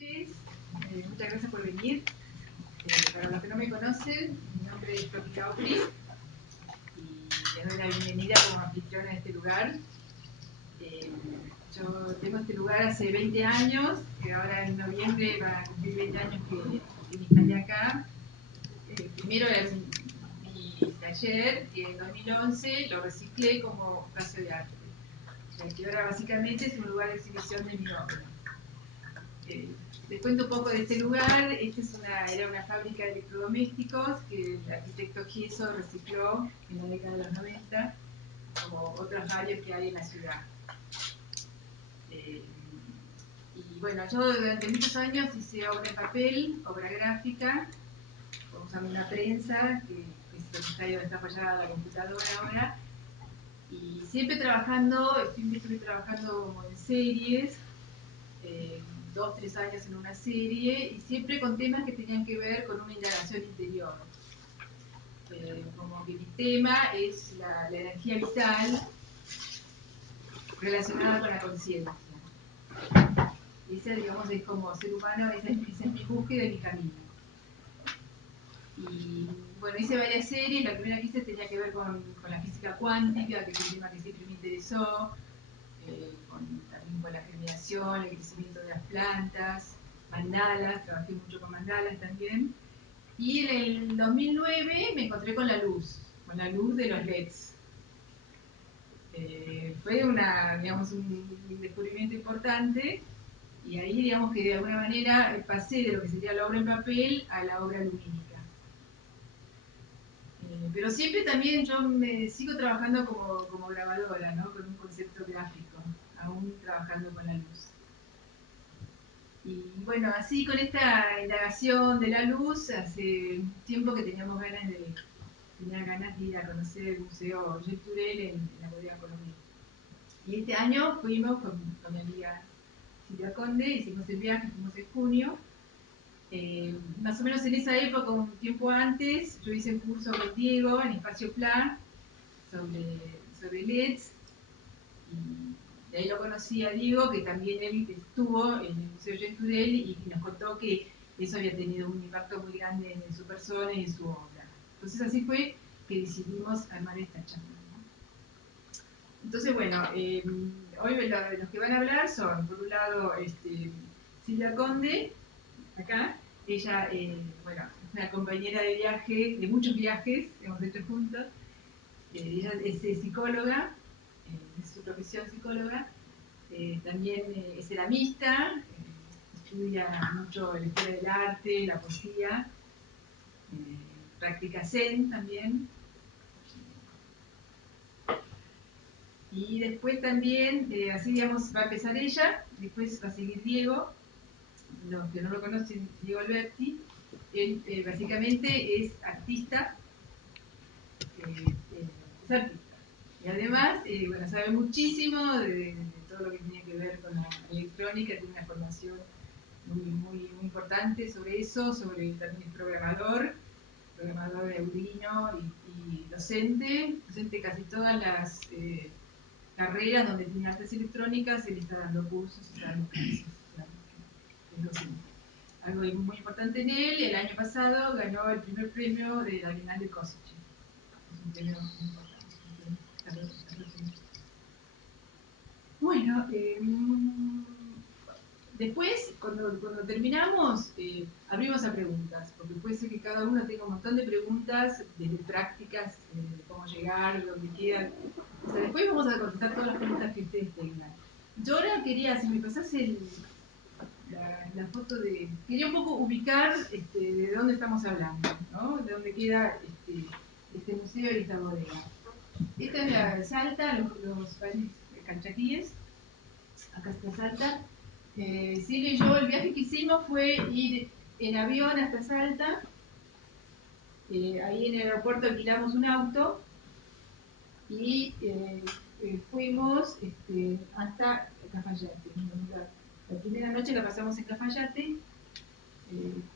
noches, muchas gracias por venir. Para los que no me conocen, mi nombre es Topika Opri y les doy la bienvenida como anfitriona de este lugar. Yo tengo este lugar hace 20 años, que ahora en noviembre va a cumplir 20 años que me instalé acá. Primero era mi taller, y en 2011 lo reciclé como espacio de arte. O sea, que ahora básicamente es un lugar de exhibición de mi obra. Les cuento un poco de este lugar. Era una fábrica de electrodomésticos que el arquitecto Gieso recicló en la década de los 90, como otros varios que hay en la ciudad. Y bueno, yo durante muchos años hice obra en papel, obra gráfica, usando una prensa, que es lo que está ahí donde está apoyada la computadora ahora. Y siempre estuve trabajando como en series, 2-3 años en una serie, y siempre con temas que tenían que ver con una indagación interior. Como que mi tema es la energía vital relacionada con la conciencia. Ese, digamos, es como ser humano, esa es mi búsqueda y mi camino. Y bueno, hice varias series. La primera que hice tenía que ver con la física cuántica, que es un tema que siempre me interesó, también con la germinación, el crecimiento de las plantas, mandalas, trabajé mucho con mandalas también. Y en el 2009 me encontré con la luz de los LEDs. Fue un descubrimiento importante, y ahí, digamos, que de alguna manera pasé de lo que sería la obra en papel a la obra lumínica. Pero siempre también yo me sigo trabajando como grabadora, ¿no? Con un concepto gráfico, aún trabajando con la luz. Y bueno, así con esta indagación de la luz, hace tiempo que tenía ganas de ir a conocer el Museo Jacques Tourelle en la Bodega Colombiana. Y este año fuimos con mi amiga Silvia Conde, hicimos el viaje, fuimos en junio. Más o menos en esa época, un tiempo antes, yo hice un curso con Diego en Espacio Pla sobre LEDs, y de ahí lo conocí a Diego, que también él estuvo en el Museo Jacques Tourelle y nos contó que eso había tenido un impacto muy grande en su persona y en su obra. Entonces así fue que decidimos armar esta charla, ¿no? Entonces, bueno, hoy los que van a hablar son, por un lado, Silvia Conde, acá. Ella, bueno, es una compañera de viaje, de muchos viajes que hemos hecho juntos. Ella es psicóloga, es su profesión psicóloga. También es ceramista, estudia mucho la historia del arte, la poesía, practica Zen también. Y después también, así digamos, va a empezar ella, después va a seguir Diego. Los que no lo conocen, Diego Alberti. Él básicamente es artista, y además, bueno, sabe muchísimo de todo lo que tiene que ver con la electrónica, tiene una formación muy importante sobre eso, también es programador de Arduino y docente casi todas las carreras donde tiene artes electrónicas. Él está dando cursos, está dando clases, es docente. Algo muy importante en él, el año pasado ganó el primer premio de la Bienal de Košice. Es un premio muy importante. Bueno, después, cuando terminamos, abrimos a preguntas, porque puede ser que cada uno tenga un montón de preguntas, desde prácticas, de cómo llegar, dónde quedan. O sea, después vamos a contestar todas las preguntas que ustedes tengan. Yo ahora quería, si me pasás la foto quería un poco ubicar de dónde estamos hablando, ¿no? De dónde queda este museo y esta bodega. Esta es la Salta, los valles calchaquíes. Acá está Salta. Silvia y yo, el viaje que hicimos fue ir en avión hasta Salta. Ahí en el aeropuerto alquilamos un auto y fuimos hasta Cafayate. La primera noche la pasamos en Cafayate.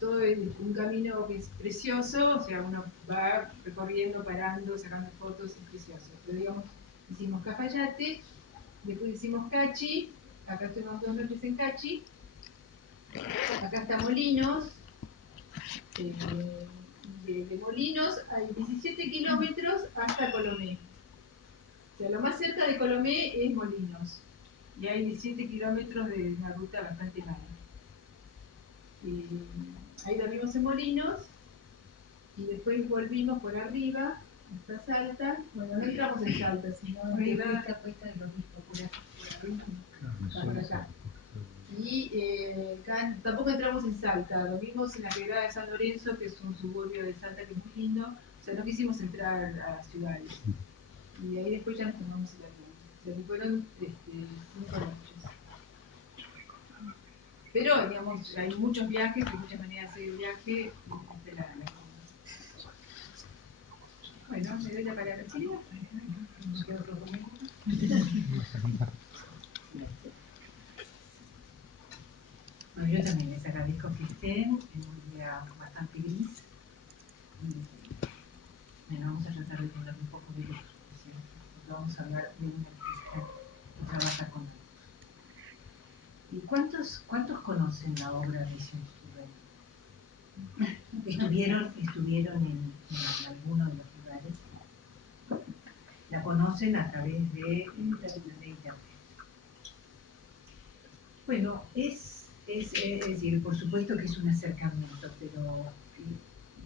Todo es un camino que es precioso, o sea, uno va recorriendo, parando, sacando fotos, es precioso. Pero digamos, hicimos Cafayate, después hicimos Cachi, acá estuvimos 2 noches en Cachi, Molinos, de Molinos hay 17 kilómetros hasta Colomé. O sea, lo más cerca de Colomé es Molinos. Y hay 17 kilómetros de una ruta bastante larga. Ahí dormimos en Molinos y después volvimos por arriba hasta Salta. Bueno, no entramos en Salta, sino en la Cuesta de los Ricos, por arriba, por allá. Y tampoco entramos en Salta, dormimos en la quebrada de San Lorenzo, que es un suburbio de Salta que es muy lindo. O sea, no quisimos entrar a las ciudades. Y ahí después ya nos tomamos el avión. O sea, que fueron 5 noches. Pero, digamos, hay muchos viajes, hay muchas maneras de hacer el viaje. Bueno, le doy la palabra a Silvia. Bueno, yo también les agradezco que estén en un día bastante gris. Bueno, vamos a tratar de poner un poco de luz, porque vamos a hablar de una artista que trabaja con luz. ¿Y cuántos conocen la obra de Vicente Turrell? ¿Estuvieron en alguno de los lugares? ¿La conocen a través de internet? Bueno, es decir, por supuesto que es un acercamiento, pero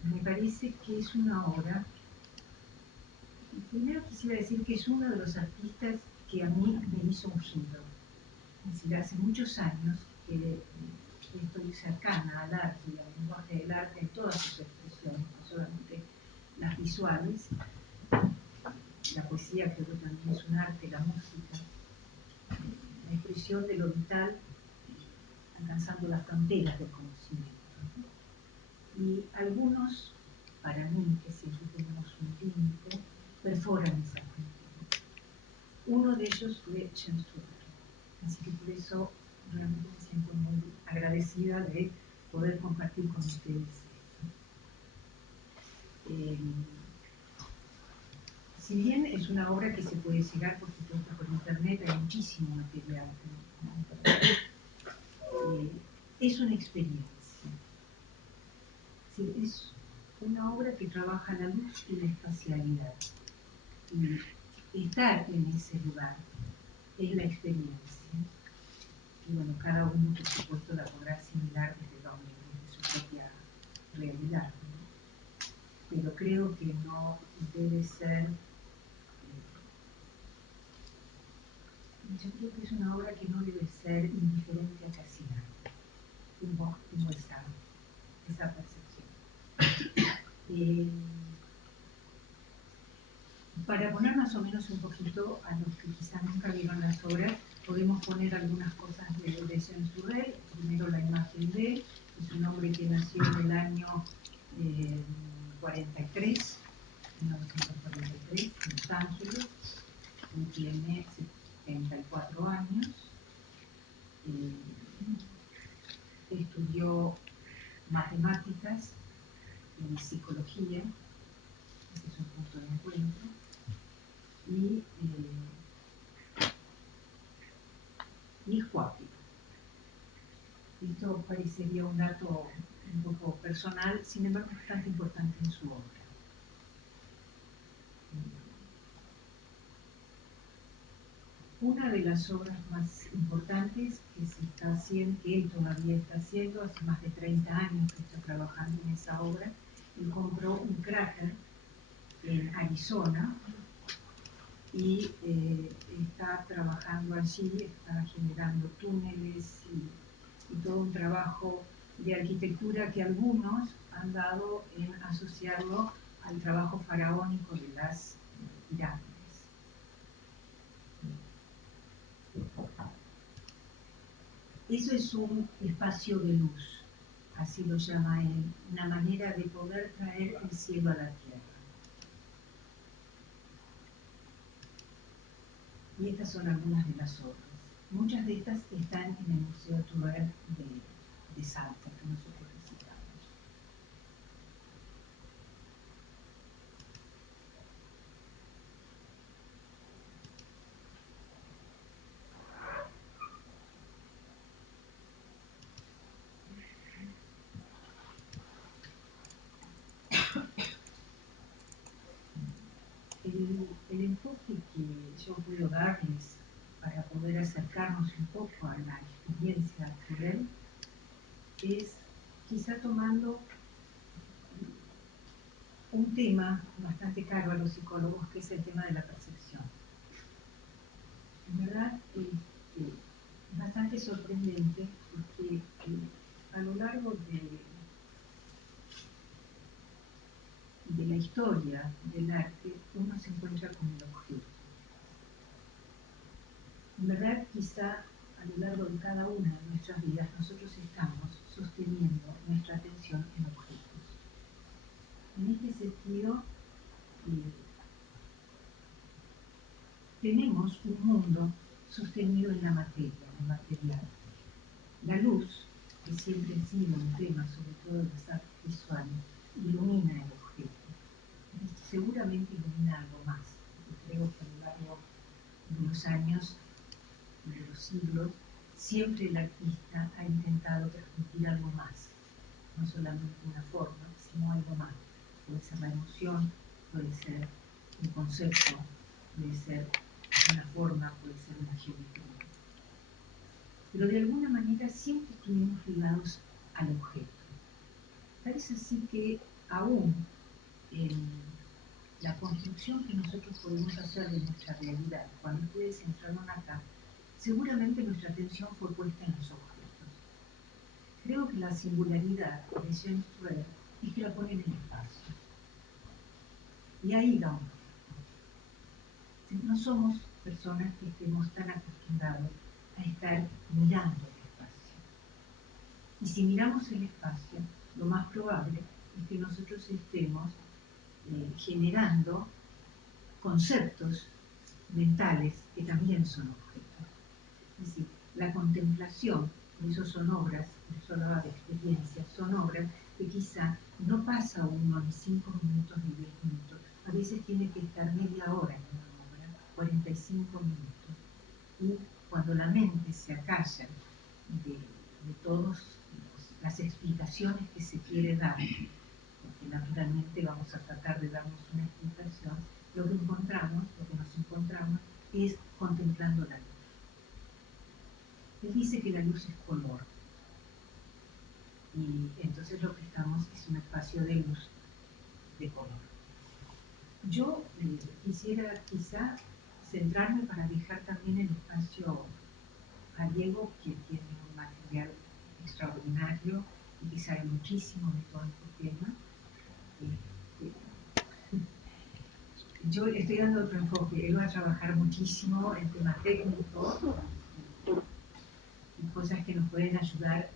me parece que es una obra. Primero quisiera decir que es uno de los artistas que a mí me hizo un giro. Es decir, hace muchos años que estoy cercana al arte y al lenguaje del arte en todas sus expresiones, no solamente las visuales. La poesía creo que también es un arte, la música, la expresión de lo vital, alcanzando las fronteras del conocimiento. Y algunos, para mí, que siempre tenemos un límite, perforan esas fronteras. Uno de ellos fue James Turrell. Así que por eso realmente me siento muy agradecida de poder compartir con ustedes esto. Si bien es una obra que se puede llegar, por supuesto, por internet, hay muchísimo material. Es una experiencia. Sí, es una obra que trabaja la luz y la espacialidad. Y estar en ese lugar es la experiencia. Y bueno, cada uno, por supuesto, la podrá asimilar desde su propia realidad, ¿no? Pero creo que no debe ser. Yo creo que es una obra que no debe ser indiferente a casi nada. Tengo esa percepción. Para poner más o menos un poquito a los que quizás nunca vieron las obras, podemos poner algunas cosas de James Turrell. Primero la imagen de él, es un hombre que nació en el año 43, 1943, en Los Ángeles, y tiene 74 años. Estudió matemáticas y psicología, ese es un punto de encuentro, y es cuático. Esto parecería un dato un poco personal, sin embargo es bastante importante en su obra. Una de las obras más importantes que se está haciendo, que él todavía está haciendo, hace más de 30 años que está trabajando en esa obra, él compró un cráter en Arizona y está trabajando allí, está generando túneles y todo un trabajo de arquitectura que algunos han dado en asociarlo al trabajo faraónico de las pirámides. Eso es un espacio de luz, así lo llama él, una manera de poder traer el cielo a la tierra. Y estas son algunas de las obras. Muchas de estas están en el Museo Turrell de Salta, que nosotros visitamos. el enfoque que yo puedo darles para poder acercarnos un poco a la experiencia cruel es quizá tomando un tema bastante caro a los psicólogos, que es el tema de la percepción. En verdad, es bastante sorprendente porque a lo largo de la historia del arte, uno se encuentra con el objeto. En verdad, quizá a lo largo de cada una de nuestras vidas, nosotros estamos sosteniendo nuestra atención en objetos. En este sentido, tenemos un mundo sostenido en la materia, en el material. La luz, que siempre ha sido un tema, sobre todo en las artes visuales, ilumina el objeto. Y seguramente ilumina algo más. Creo que a lo largo de los años, de los siglos, siempre el artista ha intentado transmitir algo más. No solamente una forma, sino algo más. Puede ser la emoción, puede ser un concepto, puede ser una forma, puede ser una geometría. Pero de alguna manera siempre estuvimos ligados al objeto. Parece así que aún en la construcción que nosotros podemos hacer de nuestra realidad, cuando ustedes entraron acá, seguramente nuestra atención fue puesta en los objetos. Creo que la singularidad de James Turrell es que la pone en el espacio. Y ahí da un no somos personas que estemos tan acostumbrados a estar mirando el espacio. Y si miramos el espacio, lo más probable es que nosotros estemos generando conceptos mentales que también son objetos. Es decir, la contemplación, por eso son obras, por eso hablaba de experiencias, son obras que quizá no pasa uno ni 5 minutos ni 10 minutos, a veces tiene que estar media hora en una obra, 45 minutos. Y cuando la mente se acalla de todas las explicaciones que se quiere dar, porque naturalmente vamos a tratar de darnos una explicación, lo que nos encontramos es contemplando la luz. Él dice que la luz es color, y entonces lo que estamos es un espacio de luz de color. Yo quisiera quizá centrarme para dejar también el espacio a Diego, que tiene un material extraordinario y que sabe muchísimo de todo este tema. Yo le estoy dando otro enfoque. Él va a trabajar muchísimo en tema técnico y cosas que nos pueden ayudar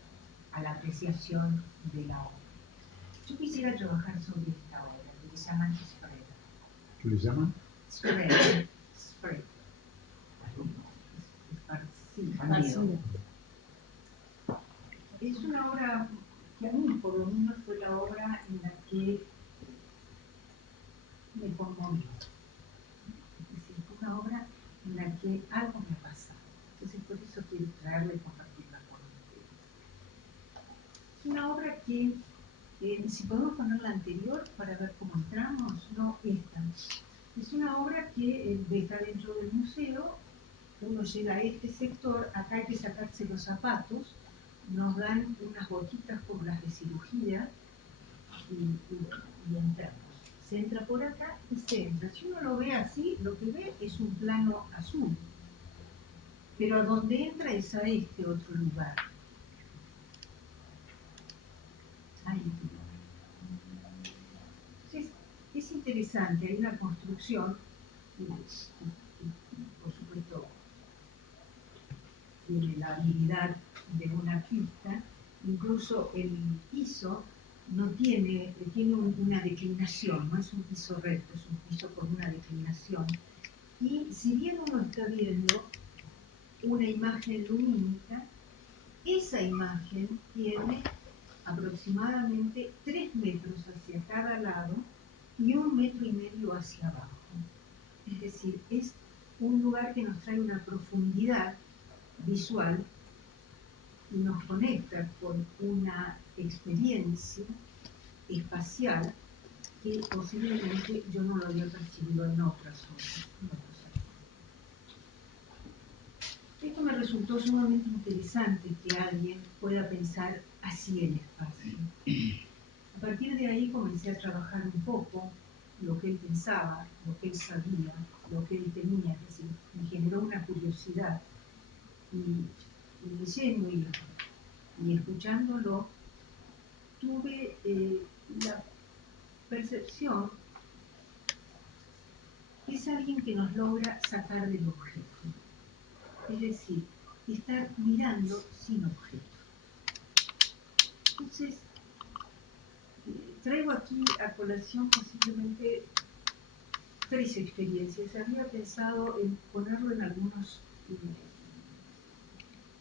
a la apreciación de la obra. Yo quisiera trabajar sobre esta obra, que se llama Spread. ¿Qué le llaman? Spread. Spread. Esparcido. Es una obra que a mí, por lo menos, fue la obra en la que me conmovió. Es decir, fue una obra en la que algo me ha pasado. Entonces, por eso quiero traerla y compartirla con ustedes. Es una obra que, si podemos poner la anterior para ver cómo entramos, no esta. Es una obra que está dentro del museo. Uno llega a este sector, acá hay que sacarse los zapatos, nos dan unas botitas como las de cirugía y entramos. Se entra por acá y se entra. Si uno lo ve así, lo que ve es un plano azul, pero a donde entra es a este otro lugar. Ahí. Entonces, es interesante, hay una construcción, por supuesto, tiene la habilidad de un artista, incluso el piso no tiene una declinación, no es un piso recto, es un piso con una declinación. Y si bien uno está viendo una imagen lumínica, esa imagen tiene aproximadamente 3 metros hacia cada lado y 1,5 metros hacia abajo. Es decir, es un lugar que nos trae una profundidad visual y nos conecta con una experiencia espacial que posiblemente yo no lo había percibido en otras obras. interesante que alguien pueda pensar así el espacio. A partir de ahí comencé a trabajar un poco lo que él pensaba, lo que él sabía, lo que él tenía, es decir, me generó una curiosidad. Y leyendo y escuchándolo, tuve la percepción que es alguien que nos logra sacar del objeto. Es decir, estar mirando sin objeto. Entonces, traigo aquí a colación posiblemente 3 experiencias. Había pensado en ponerlo en algunos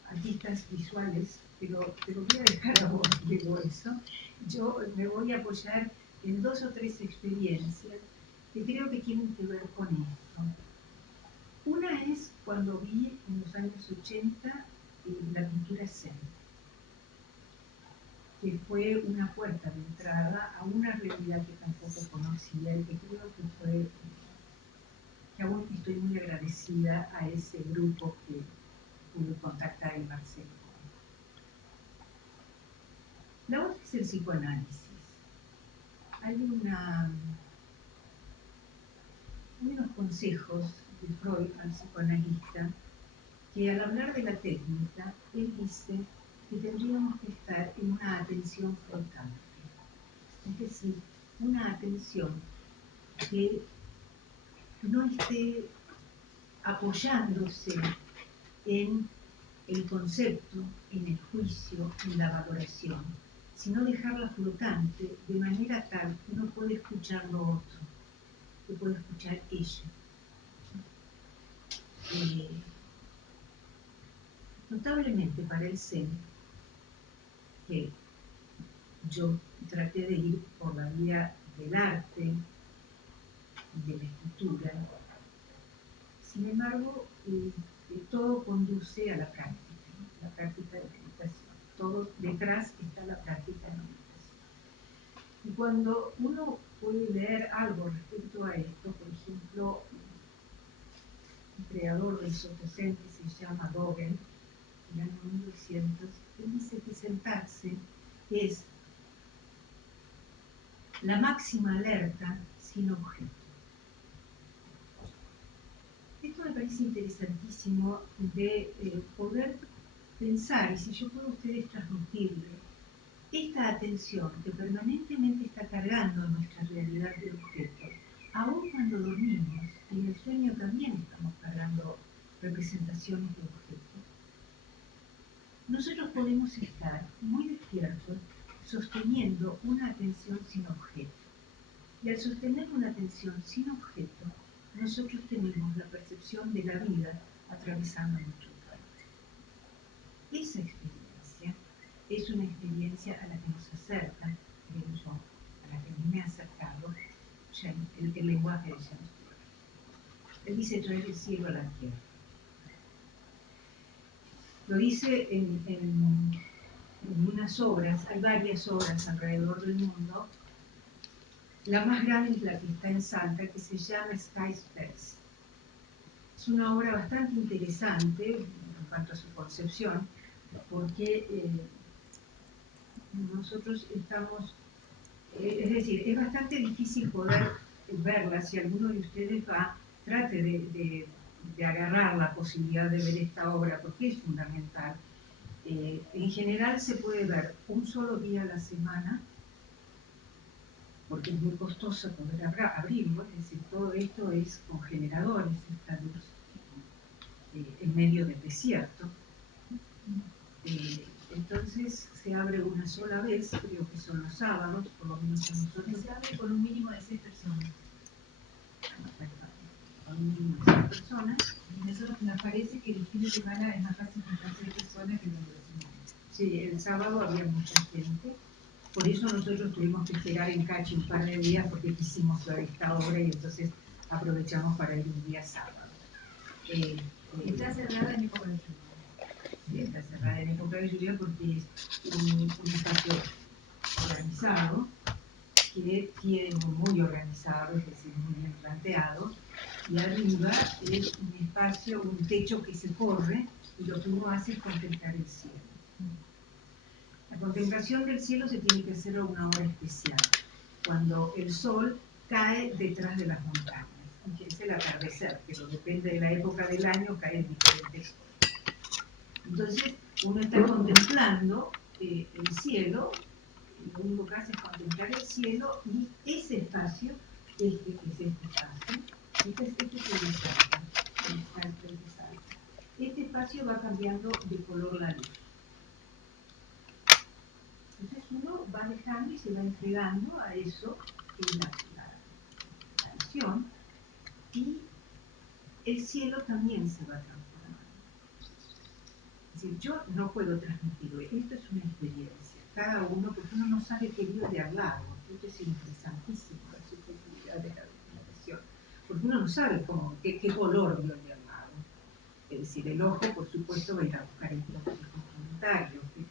artistas visuales, pero te lo voy a dejar a vos, digo eso. Yo me voy a apoyar en 2 o 3 experiencias que creo que tienen que ver con esto. Una es cuando vi en los años 80 la pintura Zen, que fue una puerta de entrada a una realidad que tampoco conocía y que creo que fue, que aún estoy muy agradecida a ese grupo que pude contactar en Marcelo. La otra es el psicoanálisis. Hay unos consejos de Freud al psicoanalista que al hablar de la técnica, él dice que tendríamos que estar en una atención flotante. Es decir, una atención que no esté apoyándose en el concepto, en el juicio, en la valoración, sino dejarla flotante de manera tal que uno puede escuchar lo otro, que puede escuchar ella. Notablemente para el Zen, que yo traté de ir por la vía del arte, de la escultura, sin embargo, todo conduce a la práctica de meditación. Todo detrás está la práctica de meditación. Y cuando uno puede leer algo respecto a esto, por ejemplo, un creador del Soto Zen que se llama Dogen, en el año 1900, él dice que sentarse es la máxima alerta sin objeto. Esto me parece interesantísimo de poder pensar, y si yo puedo a ustedes transmitirle esta atención que permanentemente está cargando nuestra realidad de objetos, aun cuando dormimos, y en el sueño también estamos cargando representaciones de objetos, nosotros podemos estar muy despiertos sosteniendo una atención sin objeto. Y al sostener una atención sin objeto, nosotros tenemos la percepción de la vida atravesando nuestro cuerpo. Esa experiencia es una experiencia a la que nos acerca, creo yo, a la que a mí me ha acercado el lenguaje de James Clear. Él dice traer el cielo a la tierra. Lo dice en unas obras, hay varias obras alrededor del mundo. La más grande es la que está en Salta, que se llama Sky Space. Es una obra bastante interesante en cuanto a su concepción, porque nosotros estamos, es decir, es bastante difícil poder verla. Si alguno de ustedes va, trate de agarrar la posibilidad de ver esta obra, porque es fundamental. En general se puede ver un solo día a la semana, porque es muy costoso poder abrirlo, es decir, todo esto es con generadores, esta luz en medio del desierto. Entonces se abre una sola vez, creo que son los sábados, por lo menos a nosotros. Se abre con un mínimo de 6 personas. Con un mínimo de 6 personas. A nosotros nos parece que el fin de semana es más fácil juntar 6 personas que durante la semana. Sí, el sábado había mucha gente. Por eso nosotros tuvimos que esperar en Cachi un par de días porque quisimos ver esta obra y entonces aprovechamos para ir un día sábado. Está cerrada en época de lluvia. Sí, está cerrada en época de lluvia porque es un espacio organizado, que tiene muy organizado, es decir, muy bien planteado, y arriba es un espacio, un techo que se corre, y lo que uno hace es contemplar el cielo. La contemplación del cielo se tiene que hacer a una hora especial, cuando el sol cae detrás de las montañas. Es el atardecer, pero depende de la época del año, cae en diferentes horas. Entonces, uno está contemplando el cielo, lo único que hace es contemplar el cielo, y ese espacio, este espacio, este es el desierto, este espacio va cambiando de color la luz. Entonces uno va dejando y se va entregando a eso, que es la visión, y el cielo también se va transformando. Es decir, yo no puedo transmitirlo, esto es una experiencia, cada uno, porque uno no sabe qué vio de al lado. Esto es interesantísimo, la subjetividad de la visión, porque uno no sabe qué color vio de al lado. Es decir, el ojo, por supuesto, va a ir a buscar el color complementario, pero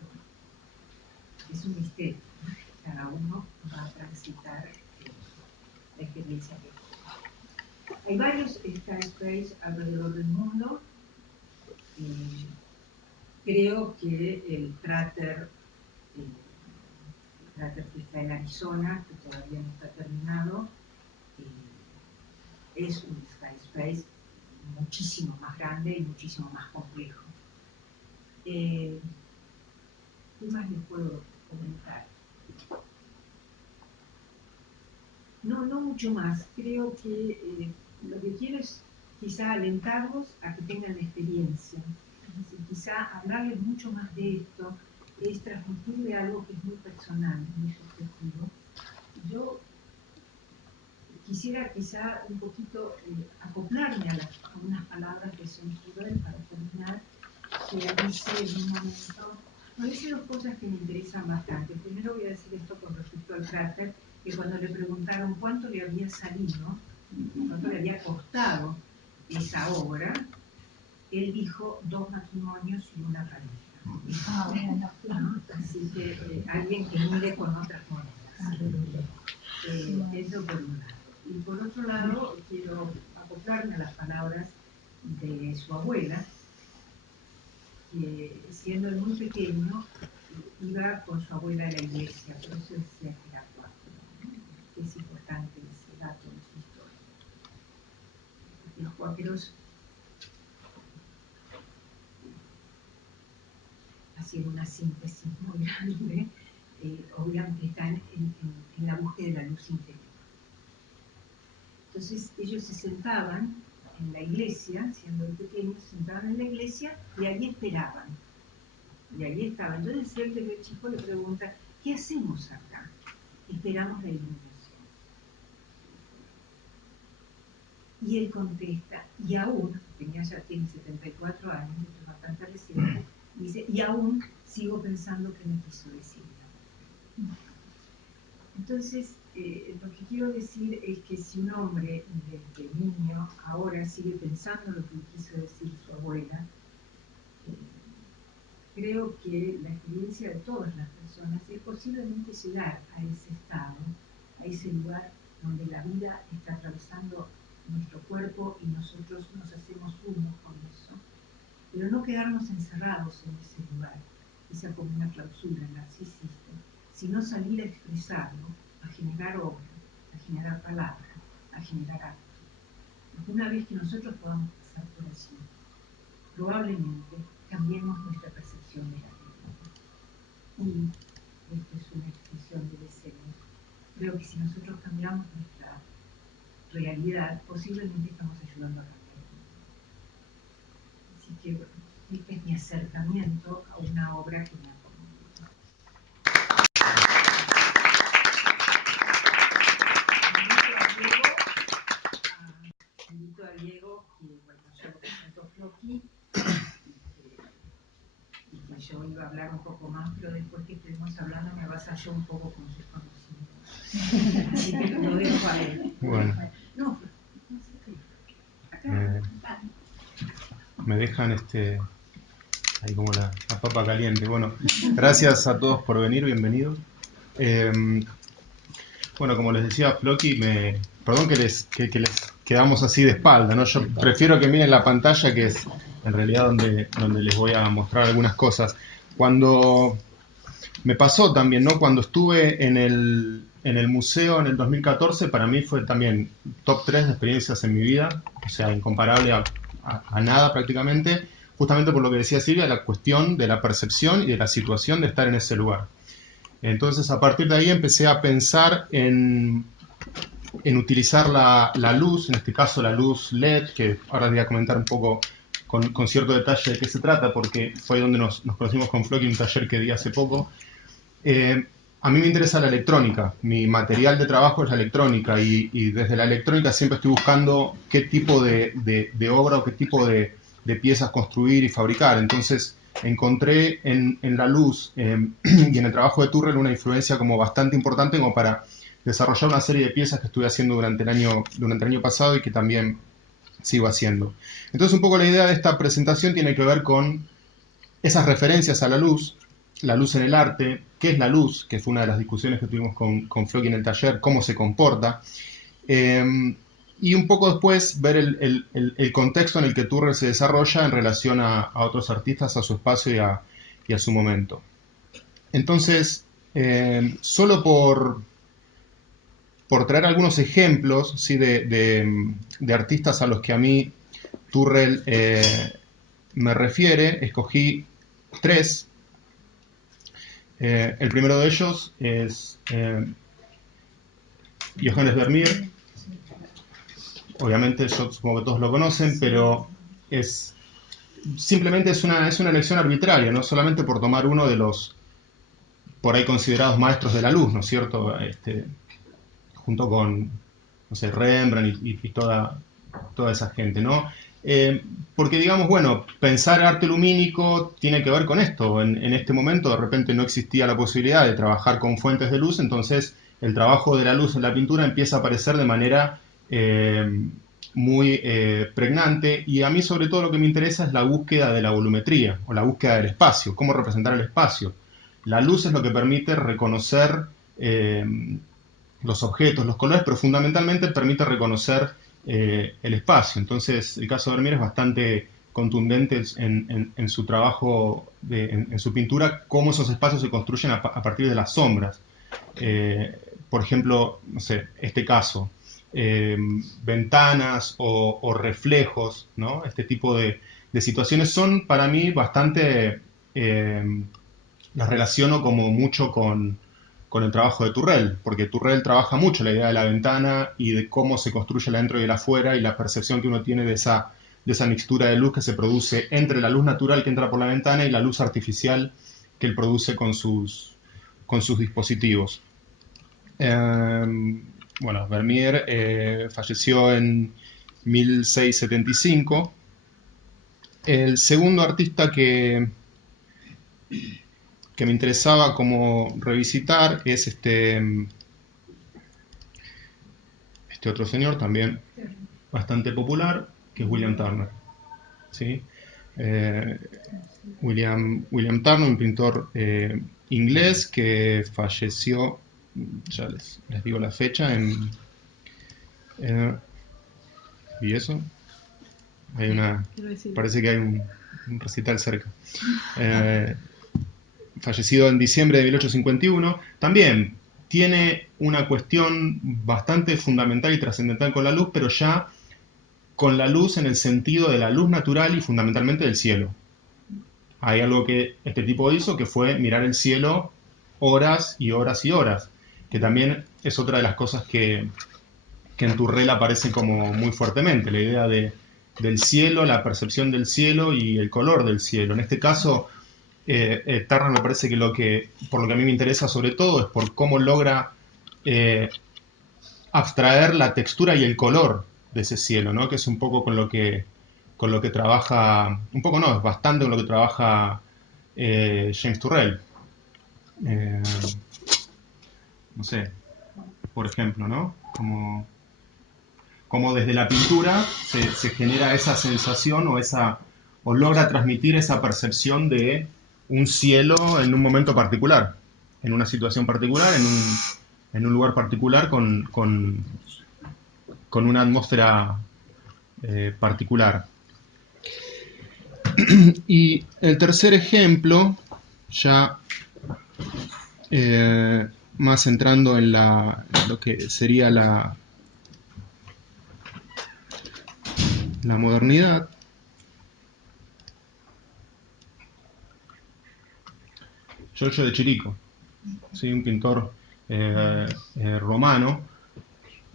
es un misterio. Cada uno va a transitar la experiencia que tiene. Hay varios sky space alrededor del mundo. Creo que el cráter que está en Arizona, que todavía no está terminado, es un sky space muchísimo más grande y muchísimo más complejo. ¿Qué más les puedo comentar? No mucho más. Creo que lo que quiero es quizá alentarlos a que tengan la experiencia. Es decir, quizá hablarles mucho más de esto es transmitirle algo que es muy personal, muy subjetivo. Yo quisiera quizá un poquito acoplarme a unas palabras de Saint-Exupéry para terminar, que dice en un momento. Dice dos cosas que me interesan bastante. Primero voy a decir esto con respecto al cráter, que cuando le preguntaron cuánto le había salido, cuánto le había costado esa obra, él dijo 2 matrimonios y una pareja. ¿No? Así que alguien que mide con otras monedas. Eso por un lado. Y por otro lado, quiero acoplarme a las palabras de su abuela, que siendo muy pequeño iba con su abuela a la iglesia, por eso decía que era cuáquero, que es importante ese dato de su historia. Porque los cuáqueros, haciendo una síntesis muy grande, obviamente están en la búsqueda de la luz interior. Entonces ellos se sentaban en la iglesia, siendo pequeños, se sentaban en la iglesia y allí esperaban. Y ahí estaba. Entonces él desde chico le pregunta, ¿qué hacemos acá? Esperamos la iluminación. Y él contesta, y aún, tiene 74 años, esto es bastante reciente, dice, y aún sigo pensando que me quiso decir. Entonces, lo que quiero decir es que si un hombre desde niño ahora sigue pensando lo que quiso decir su abuela, creo que la experiencia de todas las personas es posiblemente llegar a ese estado, a ese lugar donde la vida está atravesando nuestro cuerpo y nosotros nos hacemos uno con eso, pero no quedarnos encerrados en ese lugar, esa como una clausura narcisista, sino salir a expresarlo, a generar obra, a generar palabra, a generar acto. Porque una vez que nosotros podamos pasar por allí, probablemente cambiemos nuestra percepción de la vida. Y esto es una expresión de deseo. Creo que si nosotros cambiamos nuestra realidad, posiblemente estamos ayudando a cambiar el mundo. Así que bueno, este es mi acercamiento a una obra que me ha conmovido. Invito a Diego, que bueno, yo lo presento Floki, y que yo iba a hablar un poco más, pero después que estemos hablando me avasalló un poco con sus conocimientos. Así que lo dejo a él. Bueno. No, acá. Me dejan ahí como la papa caliente. Bueno, gracias a todos por venir, bienvenidos. Bueno, como les decía, Floki perdón que les quedamos así de espalda, ¿no? Yo prefiero que miren la pantalla, que es en realidad donde les voy a mostrar algunas cosas. Cuando me pasó también, ¿no? Cuando estuve en el museo en el 2014, para mí fue también top 3 de experiencias en mi vida, o sea, incomparable a nada prácticamente, justamente por lo que decía Silvia, la cuestión de la percepción y de la situación de estar en ese lugar. Entonces, a partir de ahí empecé a pensar en utilizar la luz, en este caso la luz LED, que ahora les voy a comentar un poco con cierto detalle de qué se trata, porque fue donde nos conocimos con Floki, un taller que di hace poco. A mí me interesa la electrónica, mi material de trabajo es la electrónica y desde la electrónica siempre estoy buscando qué tipo de obra o qué tipo de piezas construir y fabricar. Entonces encontré en la luz y en el trabajo de Turrell una influencia como bastante importante como para desarrollar una serie de piezas que estuve haciendo durante el año pasado y que también sigo haciendo. Entonces un poco la idea de esta presentación tiene que ver con esas referencias a la luz en el arte, qué es la luz, que fue una de las discusiones que tuvimos con Floki en el taller, cómo se comporta, y un poco después ver el contexto en el que Turrell se desarrolla en relación a otros artistas, a su espacio y a su momento. Entonces, solo por traer algunos ejemplos, ¿sí? de artistas a los que a mí Turrell me refiere, escogí 3. El primero de ellos es Johannes Vermeer. Obviamente yo supongo que todos lo conocen, pero simplemente es una elección arbitraria, no solamente por tomar uno de los por ahí considerados maestros de la luz, ¿no es cierto? Junto con, no sé, Rembrandt y toda esa gente, ¿no? Porque digamos, bueno, pensar arte lumínico tiene que ver con esto. En este momento de repente no existía la posibilidad de trabajar con fuentes de luz, entonces el trabajo de la luz en la pintura empieza a aparecer de manera muy pregnante, y a mí sobre todo lo que me interesa es la búsqueda de la volumetría o la búsqueda del espacio, cómo representar el espacio. La luz es lo que permite reconocer los objetos, los colores, pero fundamentalmente permite reconocer el espacio. Entonces, el caso de Vermeer es bastante contundente en su trabajo, en su pintura, cómo esos espacios se construyen a partir de las sombras. Por ejemplo, no sé, este caso, ventanas o reflejos, ¿no? Este tipo de situaciones son para mí bastante, las relaciono como mucho con el trabajo de Turrell, porque Turrell trabaja mucho la idea de la ventana y de cómo se construye el adentro y el afuera y la percepción que uno tiene de esa mixtura de luz que se produce entre la luz natural que entra por la ventana y la luz artificial que él produce con sus dispositivos. Bueno, Vermeer falleció en 1675. El segundo artista que me interesaba como revisitar es este otro señor también bastante popular, que es William Turner, ¿sí? William Turner, un pintor inglés que falleció, ya les digo la fecha, ¿y eso? Parece que hay un recital cerca. Fallecido en diciembre de 1851, también tiene una cuestión bastante fundamental y trascendental con la luz, pero ya con la luz en el sentido de la luz natural y fundamentalmente del cielo. Hay algo que este tipo hizo, que fue mirar el cielo horas y horas y horas, que también es otra de las cosas que en Turrell aparece como muy fuertemente, la idea del cielo, la percepción del cielo y el color del cielo. En este caso, Turner me parece que por lo que a mí me interesa sobre todo es por cómo logra abstraer la textura y el color de ese cielo, ¿no? Que es un poco con lo que trabaja, un poco no, es bastante con lo que trabaja James Turrell. No sé, por ejemplo, ¿no? Como desde la pintura se genera esa sensación o logra transmitir esa percepción de un cielo en un momento particular, en una situación particular, en un lugar particular con con una atmósfera particular. Y el tercer ejemplo, ya más entrando en lo que sería la modernidad. Giorgio de Chirico, ¿sí? Un pintor romano,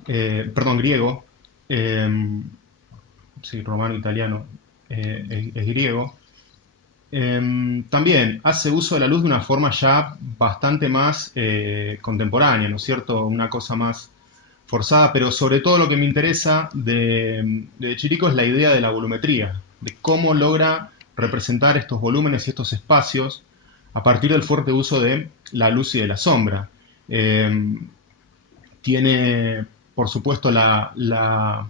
perdón, griego, sí, romano, italiano, es griego. También hace uso de la luz de una forma ya bastante más contemporánea, ¿no es cierto? Una cosa más forzada, pero sobre todo lo que me interesa de Chirico es la idea de la volumetría, de cómo logra representar estos volúmenes y estos espacios a partir del fuerte uso de la luz y de la sombra. Tiene, por supuesto, la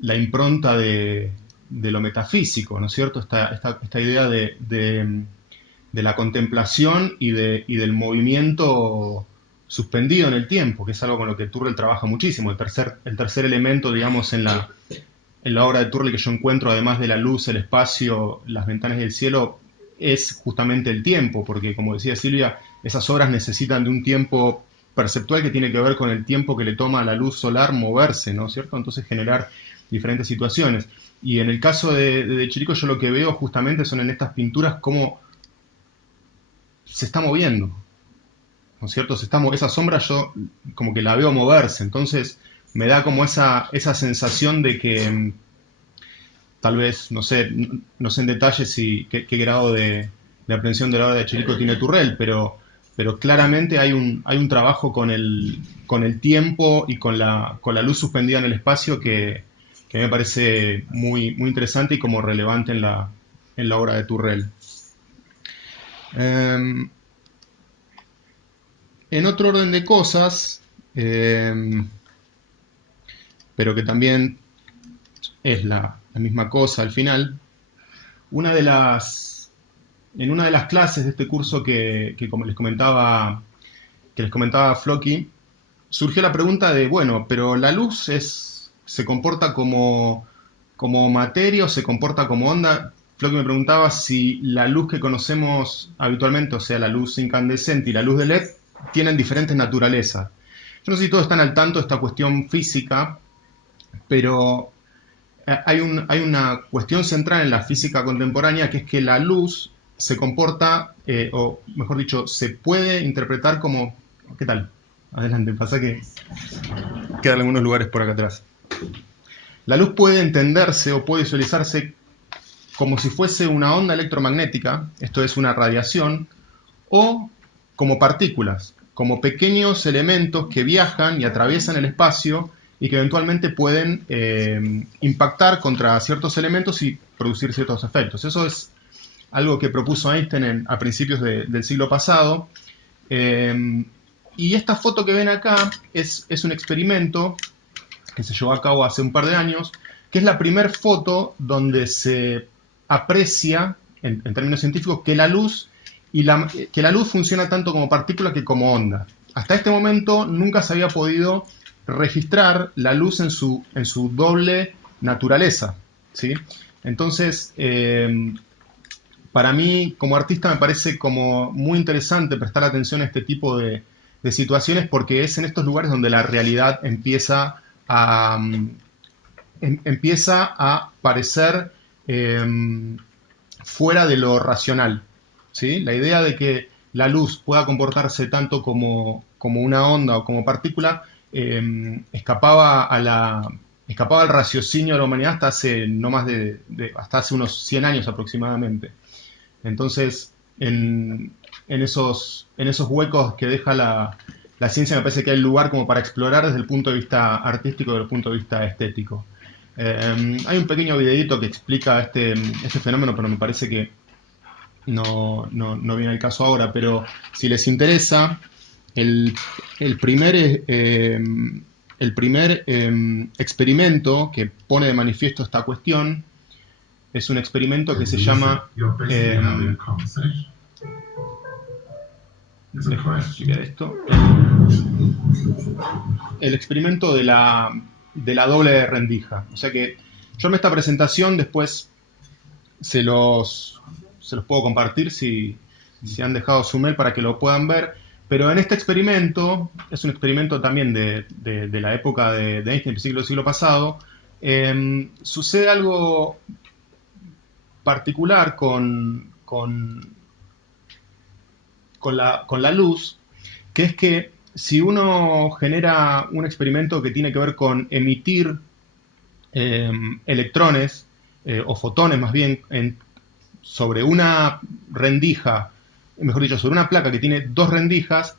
impronta de lo metafísico, ¿no es cierto? Esta idea de la contemplación y del movimiento suspendido en el tiempo, que es algo con lo que Turrell trabaja muchísimo. El tercer elemento, digamos, en la obra de Turrell que yo encuentro, además de la luz, el espacio, las ventanas y el cielo, es justamente el tiempo, porque como decía Silvia, esas obras necesitan de un tiempo perceptual que tiene que ver con el tiempo que le toma a la luz solar moverse, ¿no es cierto? Entonces generar diferentes situaciones. Y en el caso de Chirico, yo lo que veo justamente son en estas pinturas cómo se está moviendo, ¿no es cierto? Esa sombra yo como que la veo moverse, entonces me da como esa sensación de que tal vez, no sé en detalle qué grado de aprehensión de la obra de Chirico tiene Turrell, pero claramente hay un trabajo con el tiempo y con la luz suspendida en el espacio que me parece muy, muy interesante y como relevante en la obra de Turrell. En otro orden de cosas, pero que también es la misma cosa al final, en una de las clases de este curso que como les comentaba Floki, surgió la pregunta de, bueno, pero la luz se comporta como materia o se comporta como onda. Floki me preguntaba si la luz que conocemos habitualmente, o sea, la luz incandescente y la luz de LED, tienen diferentes naturalezas. Yo no sé si todos están al tanto de esta cuestión física, pero hay una cuestión central en la física contemporánea, que es que la luz se comporta, o mejor dicho, se puede interpretar como... ¿Qué tal? Adelante, pasa que quedan algunos lugares por acá atrás. La luz puede entenderse o puede visualizarse como si fuese una onda electromagnética, esto es una radiación, o como partículas, como pequeños elementos que viajan y atraviesan el espacio y que eventualmente pueden impactar contra ciertos elementos y producir ciertos efectos. Eso es algo que propuso Einstein a principios del siglo pasado. Y esta foto que ven acá es un experimento que se llevó a cabo hace un par de años, que es la primera foto donde se aprecia, en términos científicos, que la luz funciona tanto como partícula que como onda. Hasta este momento nunca se había podido registrar la luz en su doble naturaleza, ¿sí? Entonces, para mí, como artista, me parece como muy interesante prestar atención a este tipo de situaciones, porque es en estos lugares donde la realidad empieza a parecer fuera de lo racional, ¿sí? La idea de que la luz pueda comportarse tanto como una onda o como partícula escapaba al raciocinio de la humanidad hasta hace hasta hace unos 100 años aproximadamente. Entonces, en esos huecos que deja la ciencia, me parece que hay lugar como para explorar desde el punto de vista artístico y desde el punto de vista estético. Hay un pequeño videíto que explica este fenómeno, pero me parece que no viene al caso ahora. Pero si les interesa, el primer experimento que pone de manifiesto esta cuestión es un experimento que se llama Déjame explicar esto. El experimento de la doble rendija. O sea que yo en esta presentación después se los puedo compartir si han dejado su mail para que lo puedan ver. Pero en este experimento, es un experimento también de la época de Einstein, del siglo pasado, sucede algo particular con la luz, que es que si uno genera un experimento que tiene que ver con emitir electrones o fotones más bien sobre una rendija, mejor dicho, sobre una placa que tiene dos rendijas,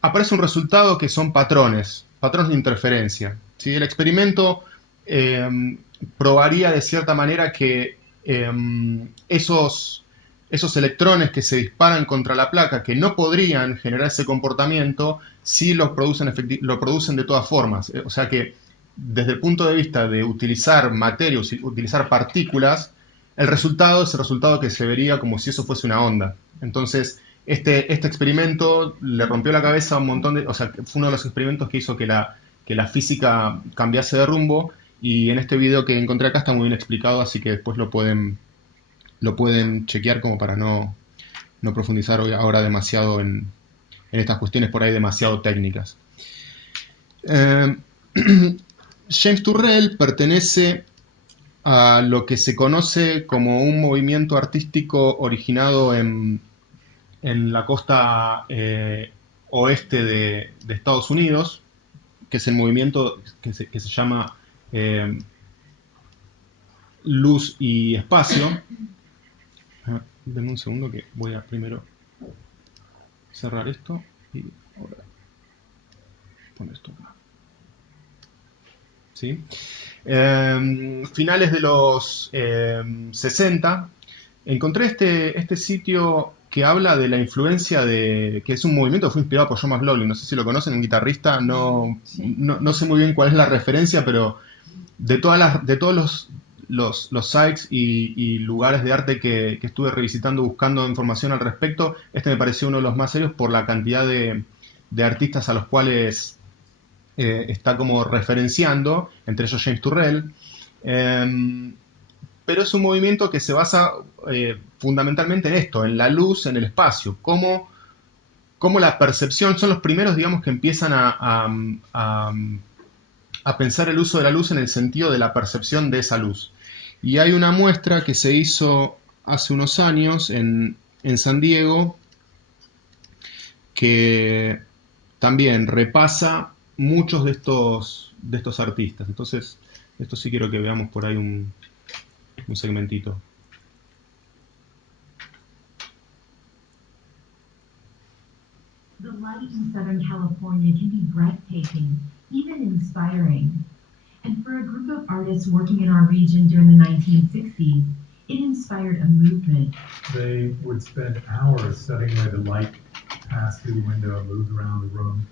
aparece un resultado que son patrones de interferencia. ¿Sí? El experimento probaría de cierta manera que esos electrones que se disparan contra la placa, que no podrían generar ese comportamiento, sí lo producen de todas formas. O sea que desde el punto de vista de utilizar materia, utilizar partículas, el resultado es el resultado que se vería como si eso fuese una onda. Entonces, este experimento le rompió la cabeza a un montón de... O sea, fue uno de los experimentos que hizo que la física cambiase de rumbo, y en este video que encontré acá está muy bien explicado, así que después lo pueden chequear como para no profundizar ahora demasiado en estas cuestiones por ahí demasiado técnicas. James Turrell pertenece a lo que se conoce como un movimiento artístico originado en la costa oeste de Estados Unidos, que es el movimiento que se llama Luz y Espacio. Denme un segundo que voy a primero cerrar esto y ahora poner esto acá. ¿Sí? Finales de los 60, encontré este sitio que habla de la influencia que es un movimiento que fue inspirado por John McLaughlin. No sé si lo conocen, un guitarrista, no sé muy bien cuál es la referencia, pero de todos los sites y lugares de arte que estuve revisitando buscando información al respecto, este me pareció uno de los más serios por la cantidad de artistas a los cuales está como referenciando, entre ellos James Turrell. Pero es un movimiento que se basa fundamentalmente en esto, en la luz, en el espacio, cómo la percepción, son los primeros, digamos, que empiezan a pensar el uso de la luz en el sentido de la percepción de esa luz. Y hay una muestra que se hizo hace unos años en San Diego que también repasa muchos de estos artistas. Entonces, esto sí quiero que veamos por ahí un segmentito. The light in Southern California can be breathtaking, even inspiring. And for a group of artists working in our region during the 1960s, it inspired a movement. They would spend hours studying where the light passed through the window and moved around the room.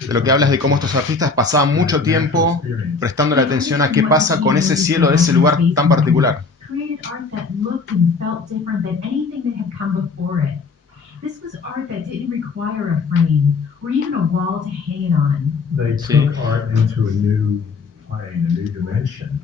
De lo que hablas de cómo estos artistas pasaban mucho tiempo prestando la atención a qué pasa con ese cielo de ese lugar tan particular. This was art that didn't require a frame or even a wall to hang it on. They took art into a new plane, a new dimension,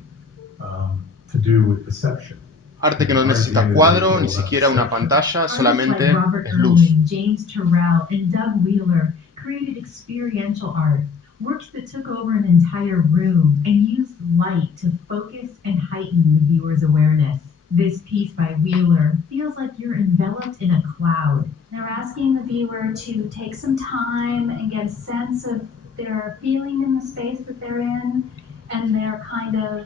to do with perception. Arte que no necesita cuadro, ni siquiera una pantalla, solamente es luz. James Turrell and Doug Wheeler created experiential art, works that took over an entire room and used light to focus and heighten the viewer's awareness. This piece by Wheeler feels like you're enveloped in a cloud. They're asking the viewer to take some time and get a sense of their feeling in the space that they're in and their kind of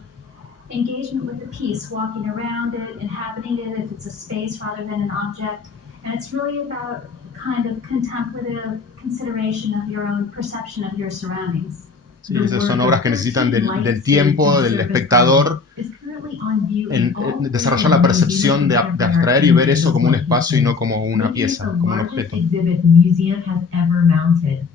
engagement with the piece, walking around it, inhabiting it if it's a space rather than an object. And it's really about kind of contemplative consideration of your own perception of your surroundings. Sí, esas son obras que necesitan del tiempo, del espectador, en desarrollar la percepción de abstraer y ver eso como un espacio y no como una pieza, como un objeto.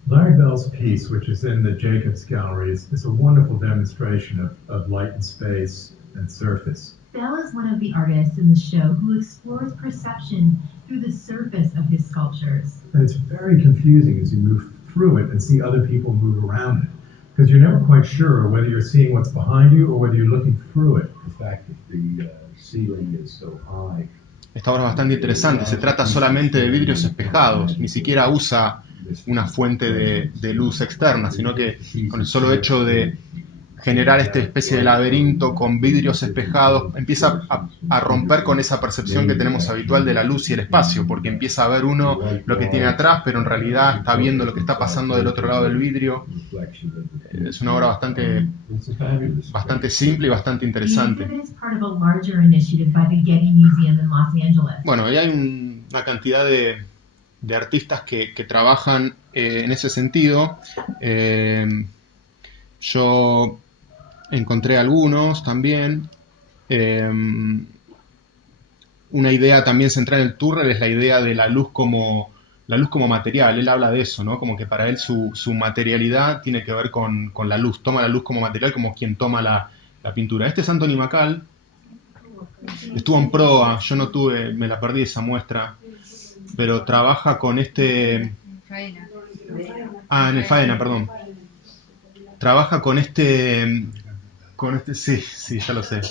Larry Bell's piece, which is in the Jacobs Gallery, is a wonderful demonstration of light and space and surface. Bell is one of the artists in the show who explores perception through the surface of his sculptures. And it's very confusing as you move through it and see other people move around it. Because you're never quite sure whether you're seeing what's behind you or whether you're looking through it. The fact that the ceiling is so high. Esta obra es bastante interesante, se trata solamente de vidrios espejados, ni siquiera usa una fuente de luz externa, sino que con el solo hecho de generar esta especie de laberinto con vidrios espejados, empieza a romper con esa percepción que tenemos habitual de la luz y el espacio, porque empieza a ver uno lo que tiene atrás, pero en realidad está viendo lo que está pasando del otro lado del vidrio. Es una obra bastante simple y bastante interesante. The exhibit is part of a larger initiative by the Getty Museum in Los Angeles. Bueno, y hay una cantidad de artistas que trabajan en ese sentido. Yo encontré algunos también. Una idea también central en el Turrell es la idea de la luz como material. Él habla de eso, ¿no? Como que para él su materialidad tiene que ver con la luz. Toma la luz como material, como quien toma la pintura. Este es Anthony Macal. Estuvo en proa, yo no tuve, me la perdí esa muestra, pero trabaja con este... Faena. en el Faena, perdón. Trabaja con este, sí, ya lo sé.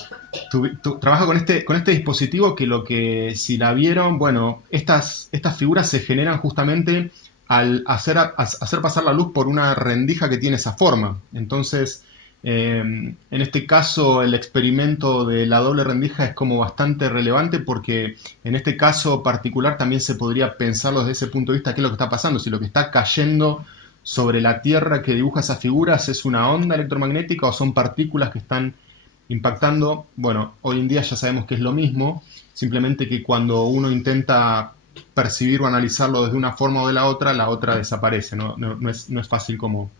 Trabaja con este dispositivo que si la vieron, bueno, estas figuras se generan justamente al hacer pasar la luz por una rendija que tiene esa forma. Entonces, en este caso, el experimento de la doble rendija es como bastante relevante porque en este caso particular también se podría pensarlo desde ese punto de vista, qué es lo que está pasando, si lo que está cayendo sobre la Tierra que dibuja esas figuras es una onda electromagnética o son partículas que están impactando. Bueno, hoy en día ya sabemos que es lo mismo, simplemente que cuando uno intenta percibir o analizarlo desde una forma o de la otra desaparece, no es fácil como...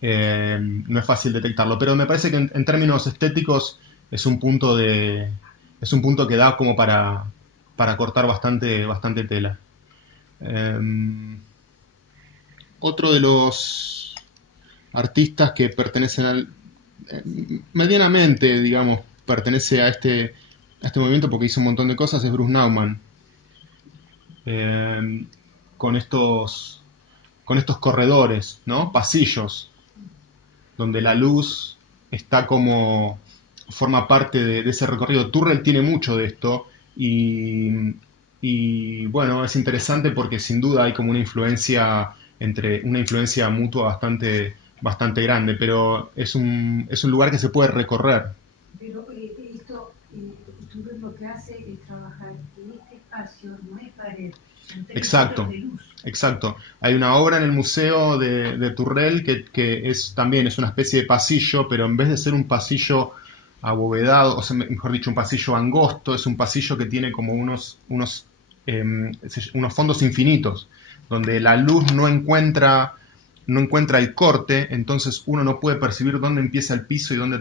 no es fácil detectarlo, pero me parece que en términos estéticos es un punto que da como para cortar bastante tela. Otro de los artistas que pertenecen medianamente, digamos, pertenece a este movimiento porque hizo un montón de cosas, es Bruce Nauman. Con estos corredores, ¿no? Pasillos, donde la luz está como forma parte de ese recorrido. Turrell tiene mucho de esto y bueno, es interesante porque sin duda hay como una influencia mutua bastante grande, pero es un lugar que se puede recorrer. Pero Turrell lo que hace es trabajar en este espacio, no es pared. Exacto. Exacto. Hay una obra en el museo de Turrell que también es una especie de pasillo, pero en vez de ser un pasillo abovedado, o sea, mejor dicho, un pasillo angosto, es un pasillo que tiene como unos fondos infinitos, donde la luz no encuentra el corte, entonces uno no puede percibir dónde empieza el piso y dónde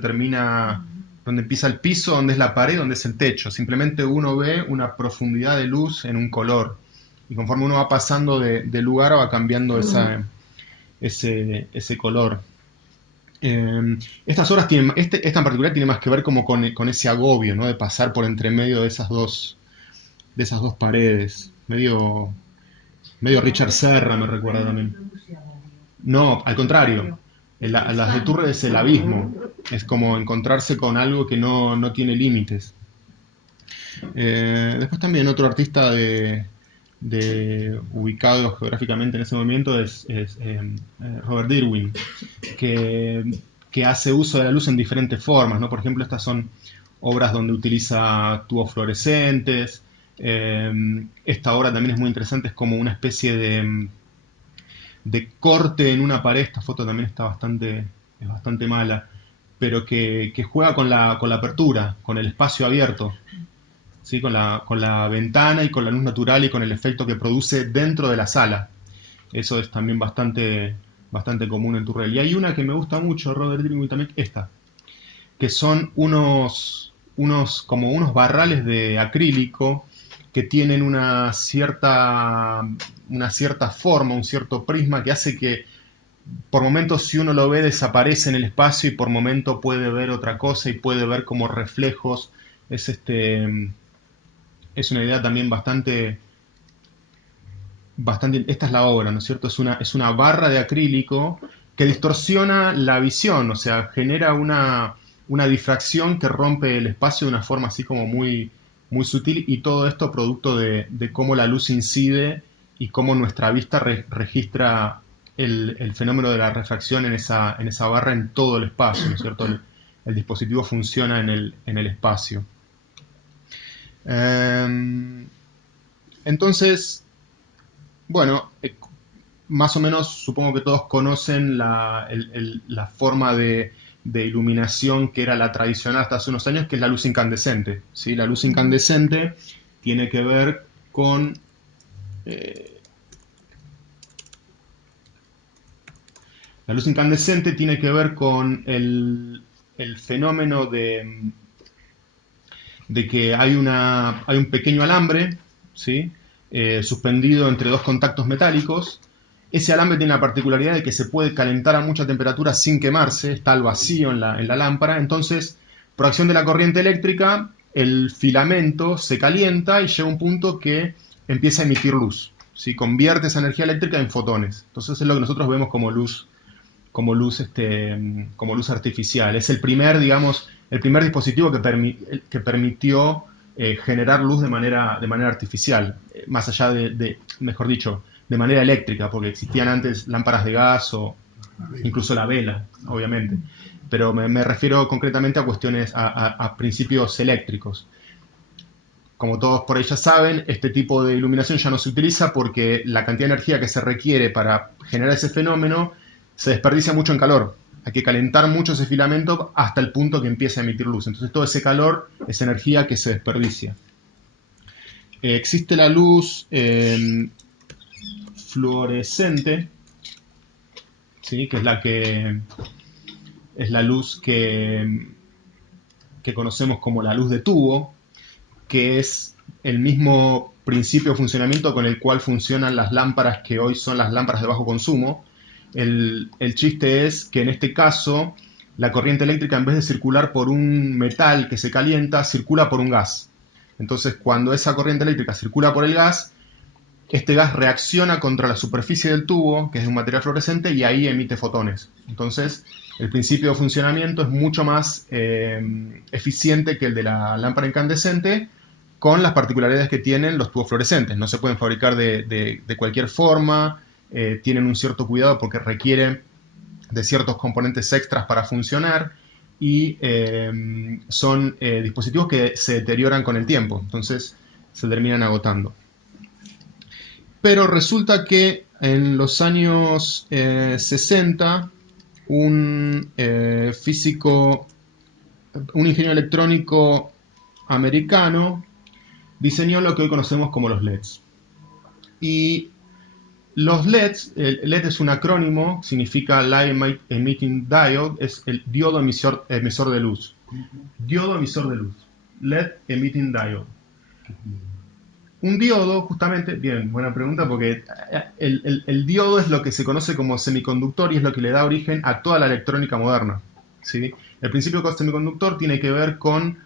empieza el piso, dónde es la pared, dónde es el techo. Simplemente uno ve una profundidad de luz en un color. Y conforme uno va pasando de lugar va cambiando ese color. Estas obras tienen, esta en particular tiene más que ver como con ese agobio, ¿no? De pasar por entre medio de esas dos paredes. Medio Richard Serra me recuerda también. No, al contrario. Las de Turrell es el abismo. Es como encontrarse con algo que no tiene límites. Después también otro artista ubicado geográficamente en ese momento es Robert Irwin, que hace uso de la luz en diferentes formas, ¿no? Por ejemplo, estas son obras donde utiliza tubos fluorescentes. Esta obra también es muy interesante, es como una especie de corte en una pared. Esta foto también está bastante mala, pero que juega con la apertura, con el espacio abierto. ¿Sí? Con la ventana y con la luz natural y con el efecto que produce dentro de la sala. Eso es también bastante común en Turrell. Y hay una que me gusta mucho, Robert Irwin también, esta, que son unos barrales de acrílico que tienen una cierta forma, un cierto prisma que hace que por momentos, si uno lo ve, desaparece en el espacio y por momentos puede ver otra cosa y puede ver como reflejos. es una idea también bastante, esta es la obra, ¿no es cierto? Es una barra de acrílico que distorsiona la visión, o sea, genera una difracción que rompe el espacio de una forma así como muy, muy sutil, y todo esto producto de cómo la luz incide y cómo nuestra vista registra el fenómeno de la refracción en esa barra en todo el espacio, ¿no es cierto? El dispositivo funciona en el espacio. Entonces, bueno, más o menos supongo que todos conocen la forma de iluminación que era la tradicional hasta hace unos años, que es la luz incandescente, ¿sí? La luz incandescente tiene que ver con... la luz incandescente tiene que ver con el fenómeno de que hay un pequeño alambre, ¿sí? Suspendido entre dos contactos metálicos. Ese alambre tiene la particularidad de que se puede calentar a mucha temperatura sin quemarse, está al vacío en la lámpara. Entonces, por acción de la corriente eléctrica, el filamento se calienta y llega a un punto que empieza a emitir luz, ¿sí? Convierte esa energía eléctrica en fotones. Entonces es lo que nosotros vemos como luz artificial. Es el primer dispositivo que permitió generar luz de manera artificial, más allá mejor dicho, de manera eléctrica, porque existían antes lámparas de gas o incluso la vela, obviamente. Pero me refiero concretamente a cuestiones, a principios eléctricos. Como todos por ahí ya saben, este tipo de iluminación ya no se utiliza porque la cantidad de energía que se requiere para generar ese fenómeno se desperdicia mucho en calor. Hay que calentar mucho ese filamento hasta el punto que empiece a emitir luz. Entonces todo ese calor es energía que se desperdicia. Existe la luz fluorescente, ¿sí? Que es la luz que conocemos como la luz de tubo, que es el mismo principio de funcionamiento con el cual funcionan las lámparas que hoy son las lámparas de bajo consumo. El chiste es que en este caso la corriente eléctrica, en vez de circular por un metal que se calienta, circula por un gas. Entonces, cuando esa corriente eléctrica circula por el gas, este gas reacciona contra la superficie del tubo, que es de un material fluorescente, y ahí emite fotones. Entonces, el principio de funcionamiento es mucho más eficiente que el de la lámpara incandescente, con las particularidades que tienen los tubos fluorescentes. No se pueden fabricar de cualquier forma, tienen un cierto cuidado porque requieren de ciertos componentes extras para funcionar, y son dispositivos que se deterioran con el tiempo, entonces se terminan agotando. Pero resulta que en los años 60, un ingeniero electrónico americano diseñó lo que hoy conocemos como los LEDs. Y los LEDs, el LED es un acrónimo, significa Light Emitting Diode, es el diodo emisor de luz. Diodo emisor de luz. LED Emitting Diode. Un diodo, justamente, bien, buena pregunta, porque el diodo es lo que se conoce como semiconductor y es lo que le da origen a toda la electrónica moderna, ¿sí? El principio del semiconductor tiene que ver con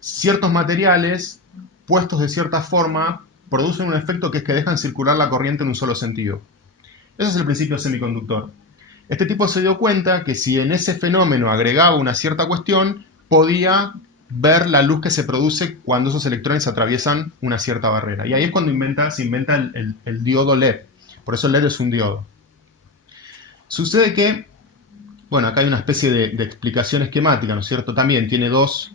ciertos materiales puestos de cierta forma, producen un efecto que es que dejan circular la corriente en un solo sentido. Ese es el principio semiconductor. Este tipo se dio cuenta que si en ese fenómeno agregaba una cierta cuestión, podía ver la luz que se produce cuando esos electrones atraviesan una cierta barrera. Y ahí es cuando se inventa el diodo LED. Por eso el LED es un diodo. Sucede que, bueno, acá hay una especie de explicación esquemática, ¿no es cierto? También tiene dos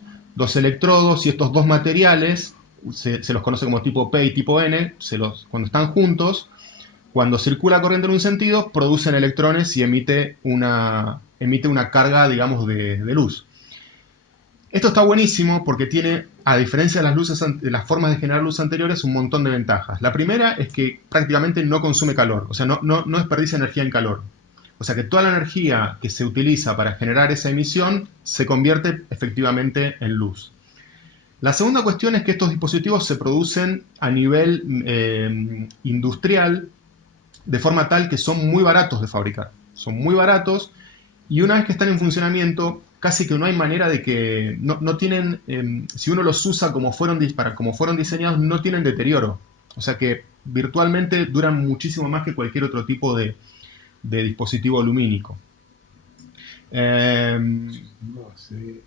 electrodos, y estos dos materiales se los conoce como tipo P y tipo N. Cuando están juntos, cuando circula corriente en un sentido, producen electrones y emite una carga, digamos, de luz. Esto está buenísimo porque tiene, a diferencia de las formas de generar luz anteriores, un montón de ventajas. La primera es que prácticamente no consume calor, o sea, no desperdicia energía en calor. O sea que toda la energía que se utiliza para generar esa emisión se convierte efectivamente en luz. La segunda cuestión es que estos dispositivos se producen a nivel industrial de forma tal que son muy baratos de fabricar. Son muy baratos, y una vez que están en funcionamiento casi que no hay manera de que, no tienen, si uno los usa como como fueron diseñados, no tienen deterioro. O sea que virtualmente duran muchísimo más que cualquier otro tipo de dispositivo lumínico. No, hace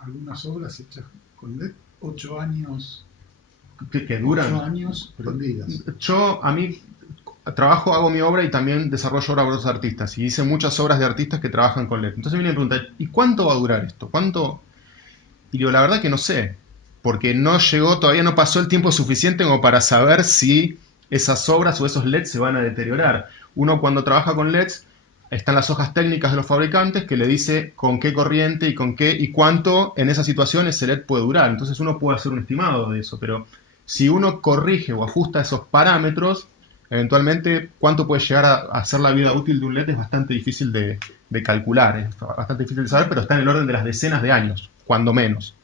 algunas obras hechas con LED, 8 años. Que duran. 8 años prendidas. Yo, a mí, hago mi obra y también desarrollo obras para otros artistas. Y hice muchas obras de artistas que trabajan con LED. Entonces me viene a preguntar, ¿y cuánto va a durar esto? ¿Cuánto? Y digo, la verdad que no sé. Porque todavía no pasó el tiempo suficiente como para saber si esas obras o esos LEDs se van a deteriorar. Uno cuando trabaja con LEDs, están las hojas técnicas de los fabricantes que le dice con qué corriente y con qué y cuánto en esa situación ese LED puede durar. Entonces uno puede hacer un estimado de eso, pero si uno corrige o ajusta esos parámetros, eventualmente cuánto puede llegar a ser la vida útil de un LED es bastante difícil de calcular, es bastante difícil de saber, pero está en el orden de las decenas de años, cuando menos.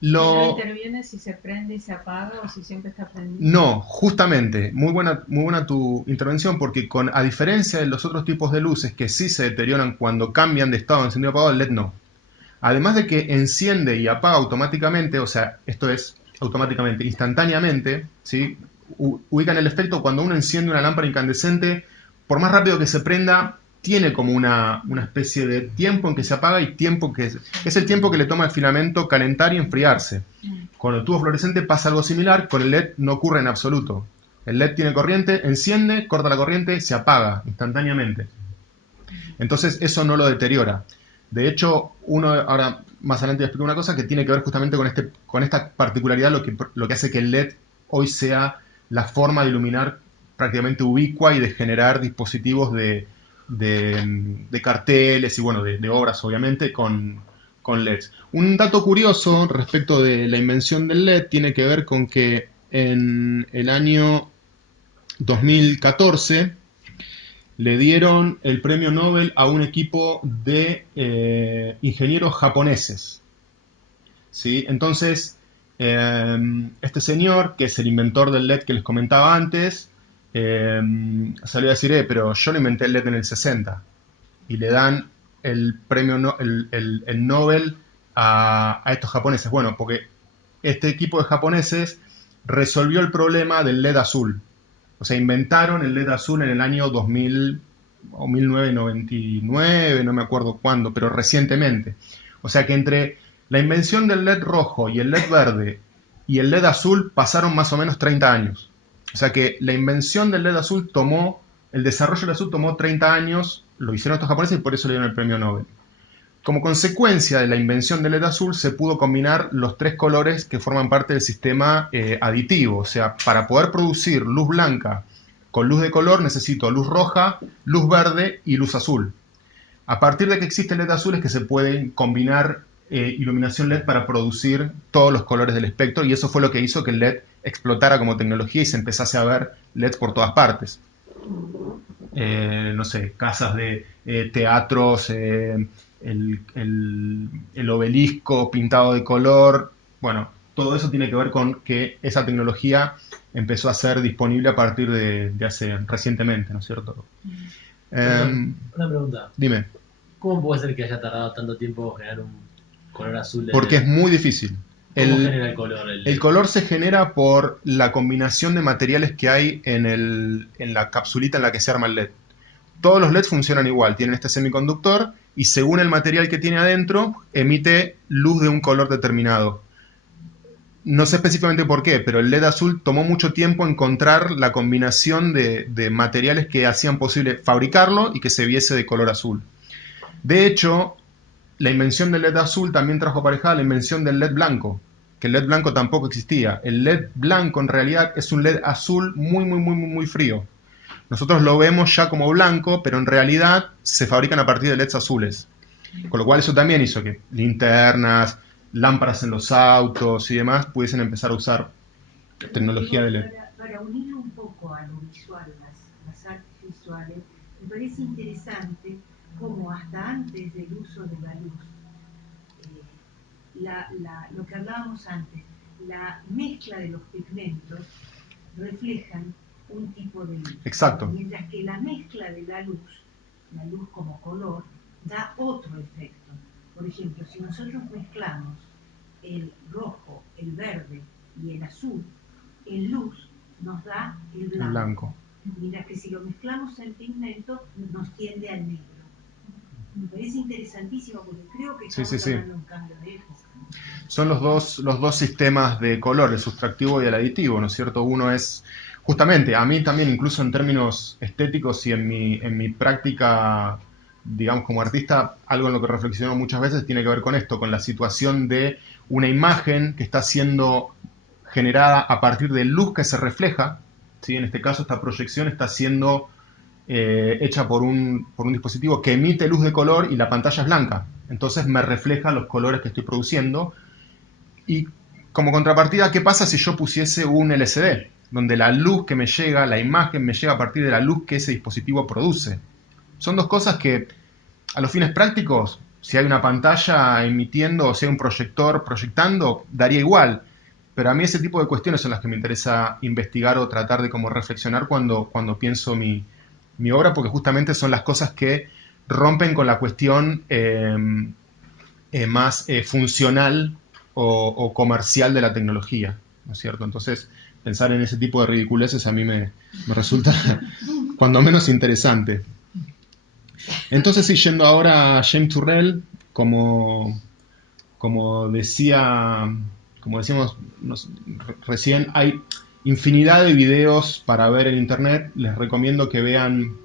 ¿Y no interviene si se prende y se apaga o si siempre está prendido? No, justamente, muy buena tu intervención, porque a diferencia de los otros tipos de luces que sí se deterioran cuando cambian de estado de encendido a apagado, el LED no. Además de que enciende y apaga automáticamente, o sea, esto es automáticamente, instantáneamente, ¿sí? Ubican el efecto cuando uno enciende una lámpara incandescente, por más rápido que se prenda, tiene como una especie de tiempo en que se apaga y tiempo que es el tiempo que le toma al filamento calentar y enfriarse. Con el tubo fluorescente pasa algo similar, con el LED no ocurre en absoluto. El LED tiene corriente, enciende, corta la corriente, se apaga instantáneamente. Entonces eso no lo deteriora. De hecho, ahora más adelante voy a explicar una cosa que tiene que ver justamente con esta particularidad, lo que hace que el LED hoy sea la forma de iluminar prácticamente ubicua y de generar dispositivos de carteles y bueno, de obras obviamente con LEDs. Un dato curioso respecto de la invención del LED tiene que ver con que en el año 2014 le dieron el premio Nobel a un equipo de ingenieros japoneses. ¿Sí? Entonces, este señor, que es el inventor del LED que les comentaba antes, salió a decir, pero yo lo inventé el LED en el 60. Y le dan el premio, el Nobel a estos japoneses. Bueno, porque este equipo de japoneses resolvió el problema del LED azul. O sea, inventaron el LED azul en el año 2000 o 1999, no me acuerdo cuándo, pero recientemente. O sea que entre la invención del LED rojo y el LED verde y el LED azul pasaron más o menos 30 años. O sea que la invención del LED azul el desarrollo del azul tomó 30 años, lo hicieron estos japoneses y por eso le dieron el premio Nobel. Como consecuencia de la invención del LED azul se pudo combinar los tres colores que forman parte del sistema aditivo. O sea, para poder producir luz blanca con luz de color necesito luz roja, luz verde y luz azul. A partir de que existe el LED azul es que se puede combinar iluminación LED para producir todos los colores del espectro y eso fue lo que hizo que el LED explotara como tecnología y se empezase a ver LEDs por todas partes. No sé, casas de teatros, el obelisco pintado de color, bueno, todo eso tiene que ver con que esa tecnología empezó a ser disponible a partir de recientemente, ¿no es cierto? Una pregunta. Dime. ¿Cómo puede ser que haya tardado tanto tiempo generar un color azul? Porque es muy difícil. ¿Cómo genera el color? El color se genera por la combinación de materiales que hay en la capsulita en la que se arma el LED. Todos los LEDs funcionan igual, tienen este semiconductor y según el material que tiene adentro, emite luz de un color determinado. No sé específicamente por qué, pero el LED azul tomó mucho tiempo encontrar la combinación de materiales que hacían posible fabricarlo y que se viese de color azul. De hecho, la invención del LED azul también trajo aparejada la invención del LED blanco, que el LED blanco tampoco existía. El LED blanco en realidad es un LED azul muy frío. Nosotros lo vemos ya como blanco, pero en realidad se fabrican a partir de LEDs azules. Con lo cual eso también hizo que linternas, lámparas en los autos y demás pudiesen empezar a usar tecnología de LED. Para unir un poco a lo visual, las artes visuales, me parece interesante cómo hasta antes del uso de la luz, lo que hablábamos antes, la mezcla de los pigmentos reflejan un tipo de luz. Exacto. Mientras que la mezcla de la luz como color, da otro efecto. Por ejemplo, si nosotros mezclamos el rojo, el verde y el azul, en luz nos da el blanco. El blanco. Mientras que si lo mezclamos en pigmento nos tiende al negro. Me parece interesantísimo porque creo que estamos hablando de un cambio de época. Son los dos sistemas de color, el sustractivo y el aditivo, ¿no es cierto? Uno es, justamente, a mí también, incluso en términos estéticos y en mi práctica, digamos, como artista, algo en lo que reflexiono muchas veces tiene que ver con esto, con la situación de una imagen que está siendo generada a partir de luz que se refleja, ¿sí? En este caso, esta proyección está siendo hecha por un dispositivo que emite luz de color y la pantalla es blanca. Entonces me refleja los colores que estoy produciendo. Y como contrapartida, ¿qué pasa si yo pusiese un LCD? Donde la luz que me llega, la imagen me llega a partir de la luz que ese dispositivo produce. Son dos cosas que, a los fines prácticos, si hay una pantalla emitiendo o si hay un proyector proyectando, daría igual. Pero a mí ese tipo de cuestiones son las que me interesa investigar o tratar de como reflexionar cuando pienso mi obra, porque justamente son las cosas que rompen con la cuestión más funcional o comercial de la tecnología, ¿no es cierto? Entonces, pensar en ese tipo de ridiculeces a mí me resulta cuando menos interesante. Entonces, sí, yendo ahora a James Turrell, como decíamos recién, hay infinidad de videos para ver en internet. Les recomiendo que vean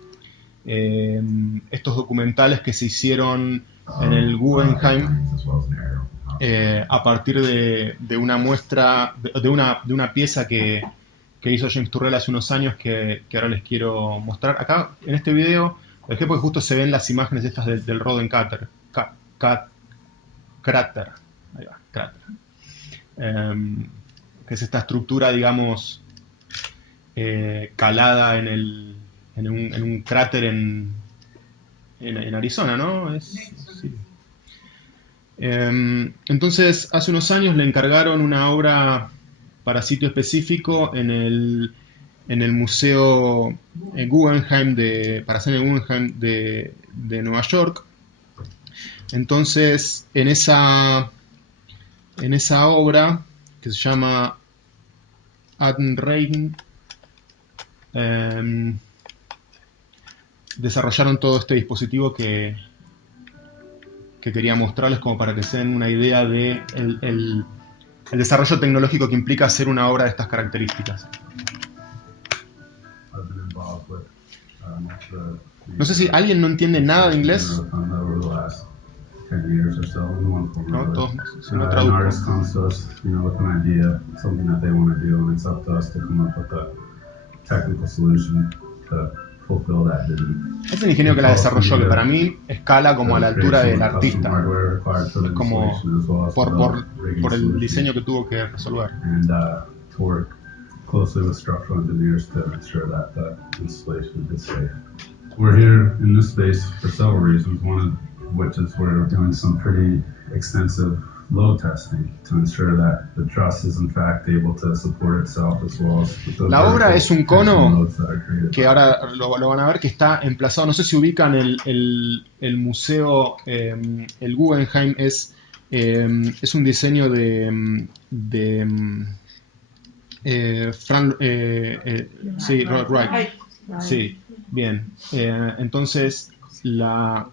estos documentales que se hicieron en el Guggenheim a partir de una muestra, de una pieza que hizo James Turrell hace unos años que ahora les quiero mostrar. Acá en este video, porque justo se ven las imágenes estas del Roden Crater. Ahí va, cráter. Que es esta estructura, digamos, calada en un cráter en Arizona, ¿no? Sí. Entonces, hace unos años le encargaron una obra para sitio específico en el Museo Guggenheim para hacer en el Guggenheim de Nueva York. Entonces, en esa obra, que se llama Adenrein, desarrollaron todo este dispositivo que quería mostrarles como para que se den una idea de el desarrollo tecnológico que implica hacer una obra de estas características. No sé si alguien no entiende nada de inglés. No, todos, si no traduzco. Es el ingeniero que la desarrolló, que para mí escala como a la altura del artista. Es como por el diseño que tuvo que resolver. We're here in this space for several reasons. One of which is we're doing some pretty extensive load testing to ensure that the truss is in fact able to support itself as well as la obra es un cono que ahora lo van a ver, que está emplazado, no sé si ubican el museo, el Guggenheim es un diseño de sí, Robert Wright. Sí, bien. Entonces, dame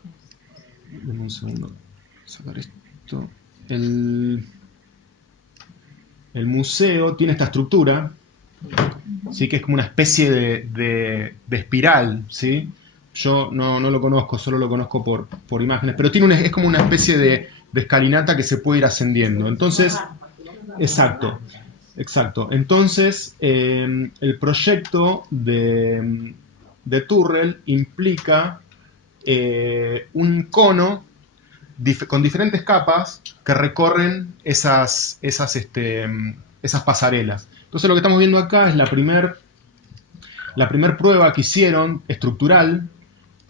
un segundo, sacar esto. El museo tiene esta estructura, ¿sí? Que es como una especie de espiral, ¿sí? Yo no lo conozco, solo lo conozco por imágenes, pero es como una especie de escalinata que se puede ir ascendiendo. Entonces, exacto. Entonces, el proyecto de Turrell implica un cono con diferentes capas que recorren esas pasarelas. Entonces lo que estamos viendo acá es la primer prueba que hicieron estructural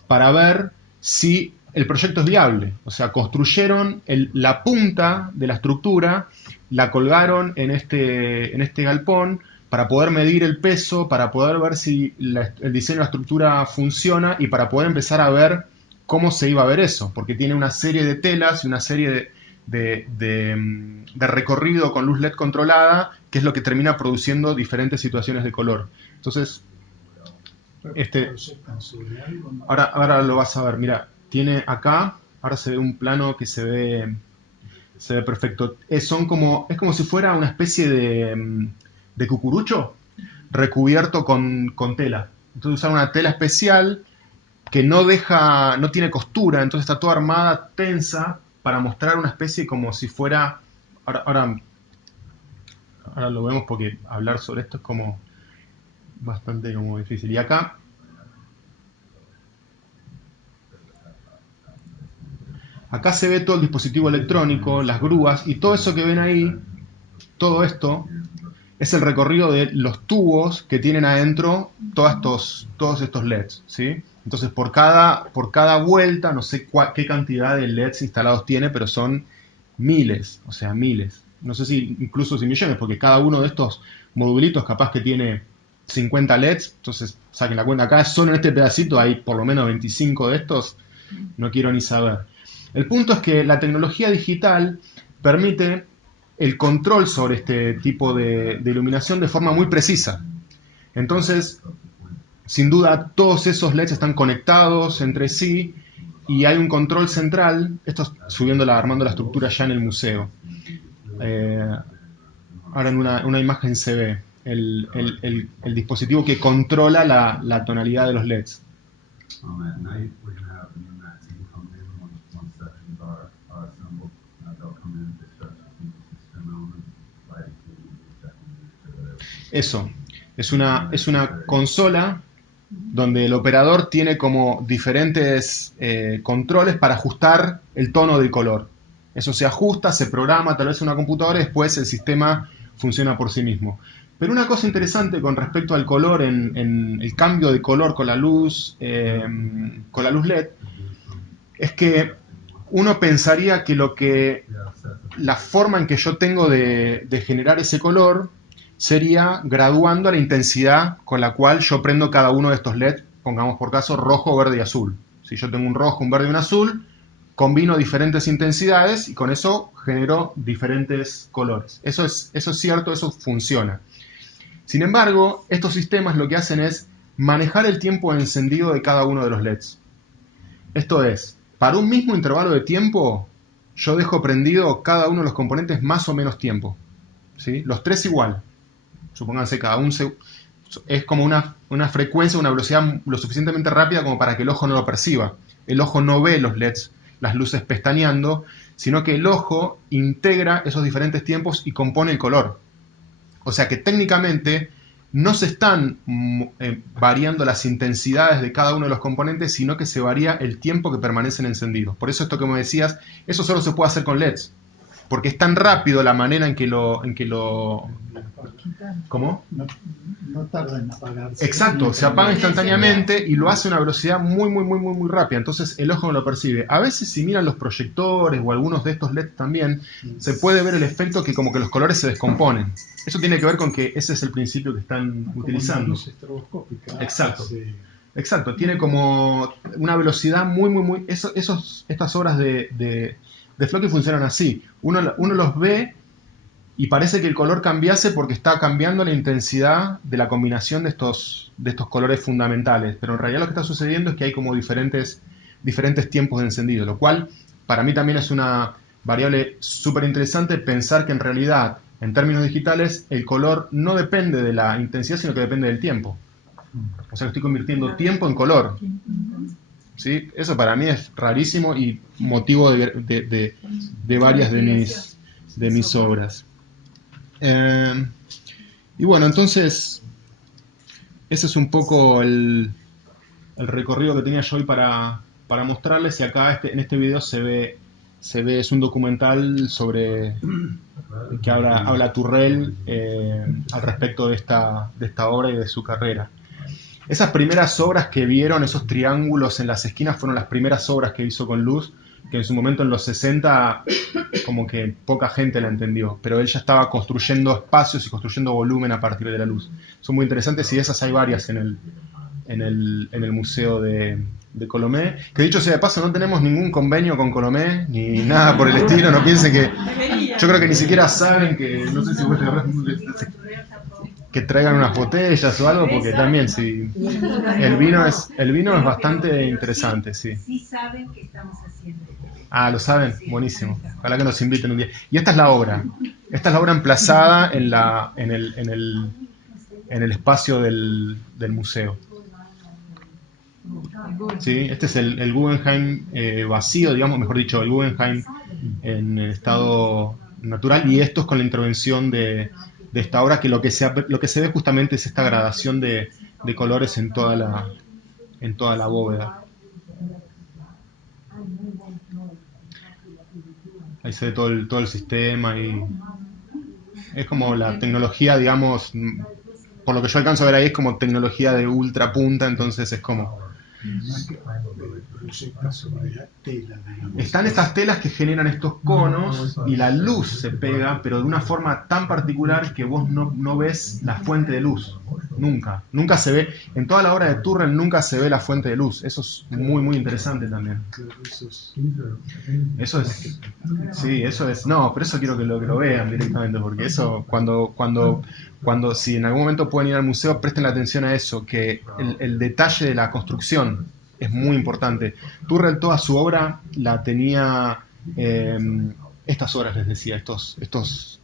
para ver si el proyecto es viable. O sea, construyeron la punta de la estructura, la colgaron en este galpón para poder medir el peso, para poder ver si el diseño de la estructura funciona y para poder empezar a ver cómo se iba a ver eso, porque tiene una serie de telas y una serie de recorrido con luz LED controlada, que es lo que termina produciendo diferentes situaciones de color. Entonces, ¿Proyectan sobre algo? ¿No? ahora lo vas a ver, mira, tiene acá, ahora se ve un plano que se ve perfecto. Es como si fuera una especie de cucurucho recubierto con tela. Entonces usan una tela especial que no tiene costura, entonces está toda armada, tensa, para mostrar una especie como si fuera... Ahora lo vemos porque hablar sobre esto es como bastante como difícil. Y acá se ve todo el dispositivo electrónico, las grúas, y todo eso que ven ahí, todo esto es el recorrido de los tubos que tienen adentro todos estos LEDs, ¿sí? Entonces por cada vuelta, no sé qué cantidad de LEDs instalados tiene, pero son miles, o sea, miles. No sé si incluso si millones, porque cada uno de estos modulitos capaz que tiene 50 LEDs, entonces saquen la cuenta. Acá solo en este pedacito hay por lo menos 25 de estos, no quiero ni saber. El punto es que la tecnología digital permite el control sobre este tipo de iluminación de forma muy precisa. Entonces, sin duda, todos esos LEDs están conectados entre sí y hay un control central. Esto es armando la estructura ya en el museo. Ahora en una imagen se ve el dispositivo que controla la tonalidad de los LEDs. At night, we're going to have the NUMAT team come in once sections are assembled. They'll come in, dispatch the system elements, lighting team, Eso, es una consola donde el operador tiene como diferentes controles para ajustar el tono del color. Eso se ajusta, se programa tal vez en una computadora y después el sistema funciona por sí mismo. Pero una cosa interesante con respecto al color, en el cambio de color con la luz LED, es que uno pensaría que la forma en que yo tengo de generar ese color sería graduando la intensidad con la cual yo prendo cada uno de estos LED, pongamos por caso rojo, verde y azul. Si yo tengo un rojo, un verde y un azul, combino diferentes intensidades y con eso genero diferentes colores. Eso es cierto, eso funciona. Sin embargo, estos sistemas lo que hacen es manejar el tiempo de encendido de cada uno de los LEDs. Esto es, para un mismo intervalo de tiempo, yo dejo prendido cada uno de los componentes más o menos tiempo, ¿sí? Los tres igual. Supónganse cada uno es como una frecuencia, una velocidad lo suficientemente rápida como para que el ojo no lo perciba. El ojo no ve los LEDs, las luces pestañeando, sino que el ojo integra esos diferentes tiempos y compone el color. O sea que técnicamente no se están variando las intensidades de cada uno de los componentes, sino que se varía el tiempo que permanecen encendidos. Por eso esto que me decías, eso solo se puede hacer con LEDs. Porque es tan rápido la manera en que lo ¿cómo? No tarda en apagarse. Exacto, se apaga instantáneamente y lo hace a una velocidad muy rápida, entonces el ojo no lo percibe. A veces si miran los proyectores o algunos de estos LEDs también, se puede ver el efecto que como que los colores se descomponen. Eso tiene que ver con que ese es el principio que están utilizando. Exacto. Exacto, tiene como una velocidad muy... Estas obras de Floki funcionan así. Uno los ve y parece que el color cambiase porque está cambiando la intensidad de la combinación de estos colores fundamentales. Pero en realidad lo que está sucediendo es que hay como diferentes tiempos de encendido, lo cual para mí también es una variable súper interesante pensar que en realidad, en términos digitales, el color no depende de la intensidad, sino que depende del tiempo. O sea que estoy convirtiendo tiempo en color. ¿Sí? Eso para mí es rarísimo y motivo de varias de mis obras. Y bueno, entonces ese es un poco el recorrido que tenía yo hoy para mostrarles. Y acá en este video se ve, es un documental sobre que habla Turrell al respecto de esta obra y de su carrera. Esas primeras obras que vieron, esos triángulos en las esquinas, fueron las primeras obras que hizo con luz, que en su momento en los 60 como que poca gente la entendió, pero él ya estaba construyendo espacios y construyendo volumen a partir de la luz. Son muy interesantes y de esas hay varias en el museo de de Colomé, que dicho sea de paso no tenemos ningún convenio con Colomé, ni nada por el estilo, no piensen que... Yo creo que ni siquiera saben que, no sé si vos que traigan unas botellas o algo, porque también sí, el vino es bastante interesante, sí. Sí saben que estamos haciendo. Ah, ¿lo saben? Buenísimo. Ojalá que nos inviten un día. Y esta es la obra. Esta es la obra emplazada en el espacio del museo. Sí, este es el Guggenheim vacío, digamos, mejor dicho, el Guggenheim en estado natural, y esto es con la intervención de esta obra, que lo que se ve justamente es esta gradación de colores en toda la bóveda. Ahí se ve todo el sistema y es como la tecnología, digamos, por lo que yo alcanzo a ver ahí, es como tecnología de ultra punta, entonces es como... Están estas telas que generan estos conos y la luz se pega, pero de una forma tan particular que vos no ves la fuente de luz. Nunca se ve. En toda la obra de Turrell nunca se ve la fuente de luz. Eso es muy, muy interesante también. Eso es... Sí, eso es... No, pero eso quiero que lo vean directamente, porque eso, cuando si en algún momento pueden ir al museo, presten la atención a eso, que el detalle de la construcción es muy importante. Turrell toda su obra la tenía, estas obras les decía, estos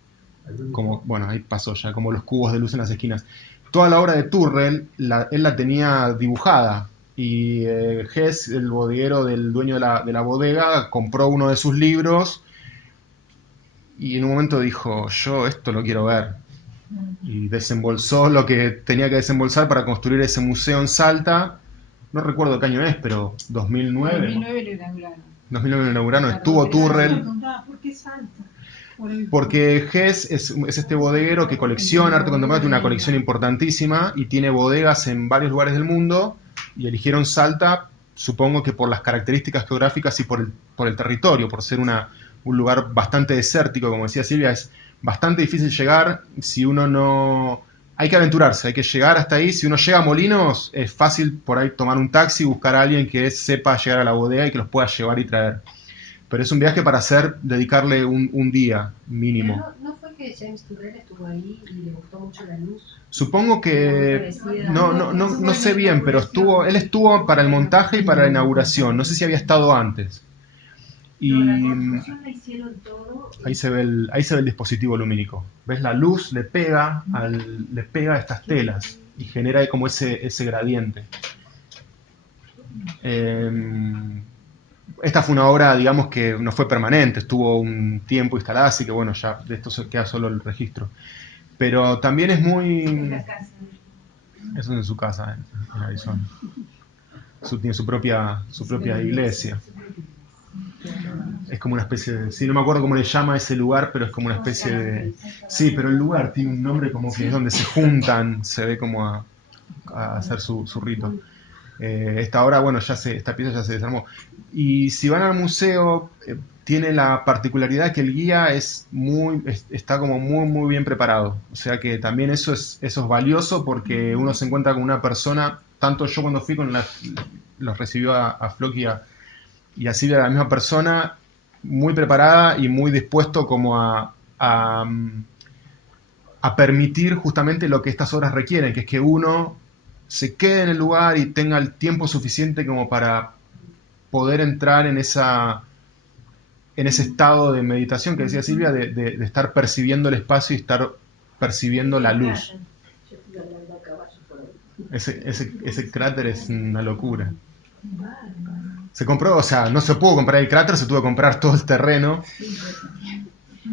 como, bueno, ahí pasó ya, como los cubos de luz en las esquinas. Toda la obra de Turrell, él la tenía dibujada, y Hess, el bodeguero del dueño de la bodega, compró uno de sus libros, y en un momento dijo, yo esto lo quiero ver. Y desembolsó lo que tenía que desembolsar para construir ese museo en Salta. No recuerdo qué año es, pero 2009. 2009 lo inauguraron. 2009 lo inauguraron, estuvo Turrell. ¿Por qué Salta? Porque Hess es este bodeguero que colecciona arte contemporáneo, tiene una colección importantísima y tiene bodegas en varios lugares del mundo, y eligieron Salta, supongo que por las características geográficas y por el territorio, por ser un lugar bastante desértico, como decía Silvia, es bastante difícil llegar si uno no... Hay que aventurarse, hay que llegar hasta ahí. Si uno llega a Molinos, es fácil por ahí tomar un taxi, buscar a alguien que sepa llegar a la bodega y que los pueda llevar y traer. Pero es un viaje para dedicarle un día mínimo. ¿No fue que James Turrell estuvo ahí y le gustó mucho la luz? Supongo que... No sé bien, pero él estuvo para el montaje y para la inauguración. No sé si había estado antes. Y ahí se ve el dispositivo lumínico. ¿Ves? La luz le pega a estas telas y genera como ese gradiente. Esta fue una obra, digamos, que no fue permanente, estuvo un tiempo instalada, así que bueno, ya de esto se queda solo el registro. Pero también es muy... Eso es en su casa, en Arizona. Tiene su propia iglesia. Es como una especie de... Sí, no me acuerdo cómo le llama ese lugar, pero es como una especie de... Sí, pero el lugar tiene un nombre como que es donde se juntan, se ve como a hacer su rito. Esta obra, bueno, esta pieza ya se desarmó. Y si van al museo, tiene la particularidad que el guía está como muy, muy bien preparado. O sea que también eso es valioso, porque uno se encuentra con una persona, tanto yo cuando fui los recibió a Flock y a Silvia, la misma persona, muy preparada y muy dispuesto como a permitir justamente lo que estas obras requieren, que es que uno se quede en el lugar y tenga el tiempo suficiente como para poder entrar en ese estado de meditación que decía Silvia, de estar percibiendo el espacio y estar percibiendo la luz. Ese cráter es una locura. Se compró, o sea, no se pudo comprar el cráter, se tuvo que comprar todo el terreno.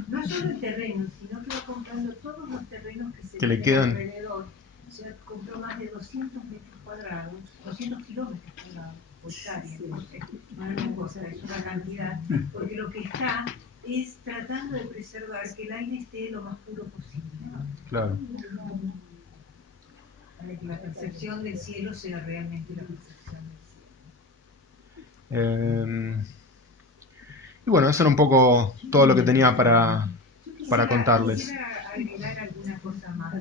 No solo el terreno, sino que va comprando todos los terrenos que le quedan alrededor. O sea, compró más de 200 metros cuadrados, 200 kilómetros cuadrados, o hectáreas, no sé, una cosa, es una cantidad, porque lo que está es tratando de preservar que el aire esté lo más puro posible, ¿no? Claro. Para que la percepción del cielo sea realmente la percepción del cielo. Y bueno, eso era un poco todo lo que tenía para contarles. Quisiera agregar alguna cosa más.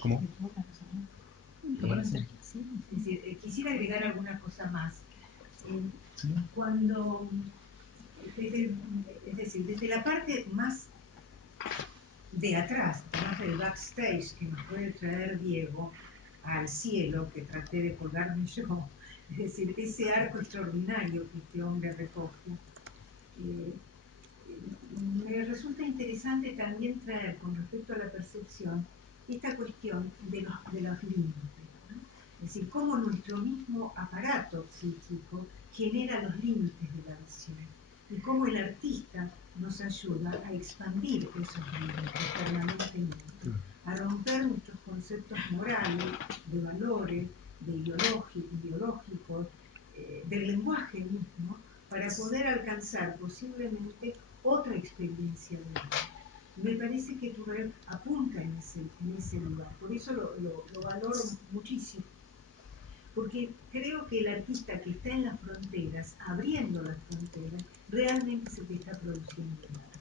¿Cómo? Quisiera agregar alguna cosa más. Cuando, es decir, desde la parte más de atrás, más del backstage que nos puede traer Diego al cielo, que traté de colgarme yo, es decir, ese arco extraordinario que este hombre recoge, me resulta interesante también traer con respecto a la percepción esta cuestión de los límites, ¿no? Es decir, cómo nuestro mismo aparato psíquico genera los límites de la visión y cómo el artista nos ayuda a expandir esos límites permanentemente, a romper nuestros conceptos morales, de valores, de ideológicos, del lenguaje mismo, para poder alcanzar posiblemente otra experiencia de vida. Me parece que Turrell apunta en ese lugar, por eso lo valoro muchísimo, porque creo que el artista que está en las fronteras, abriendo las fronteras, realmente es el que está produciendo el arte.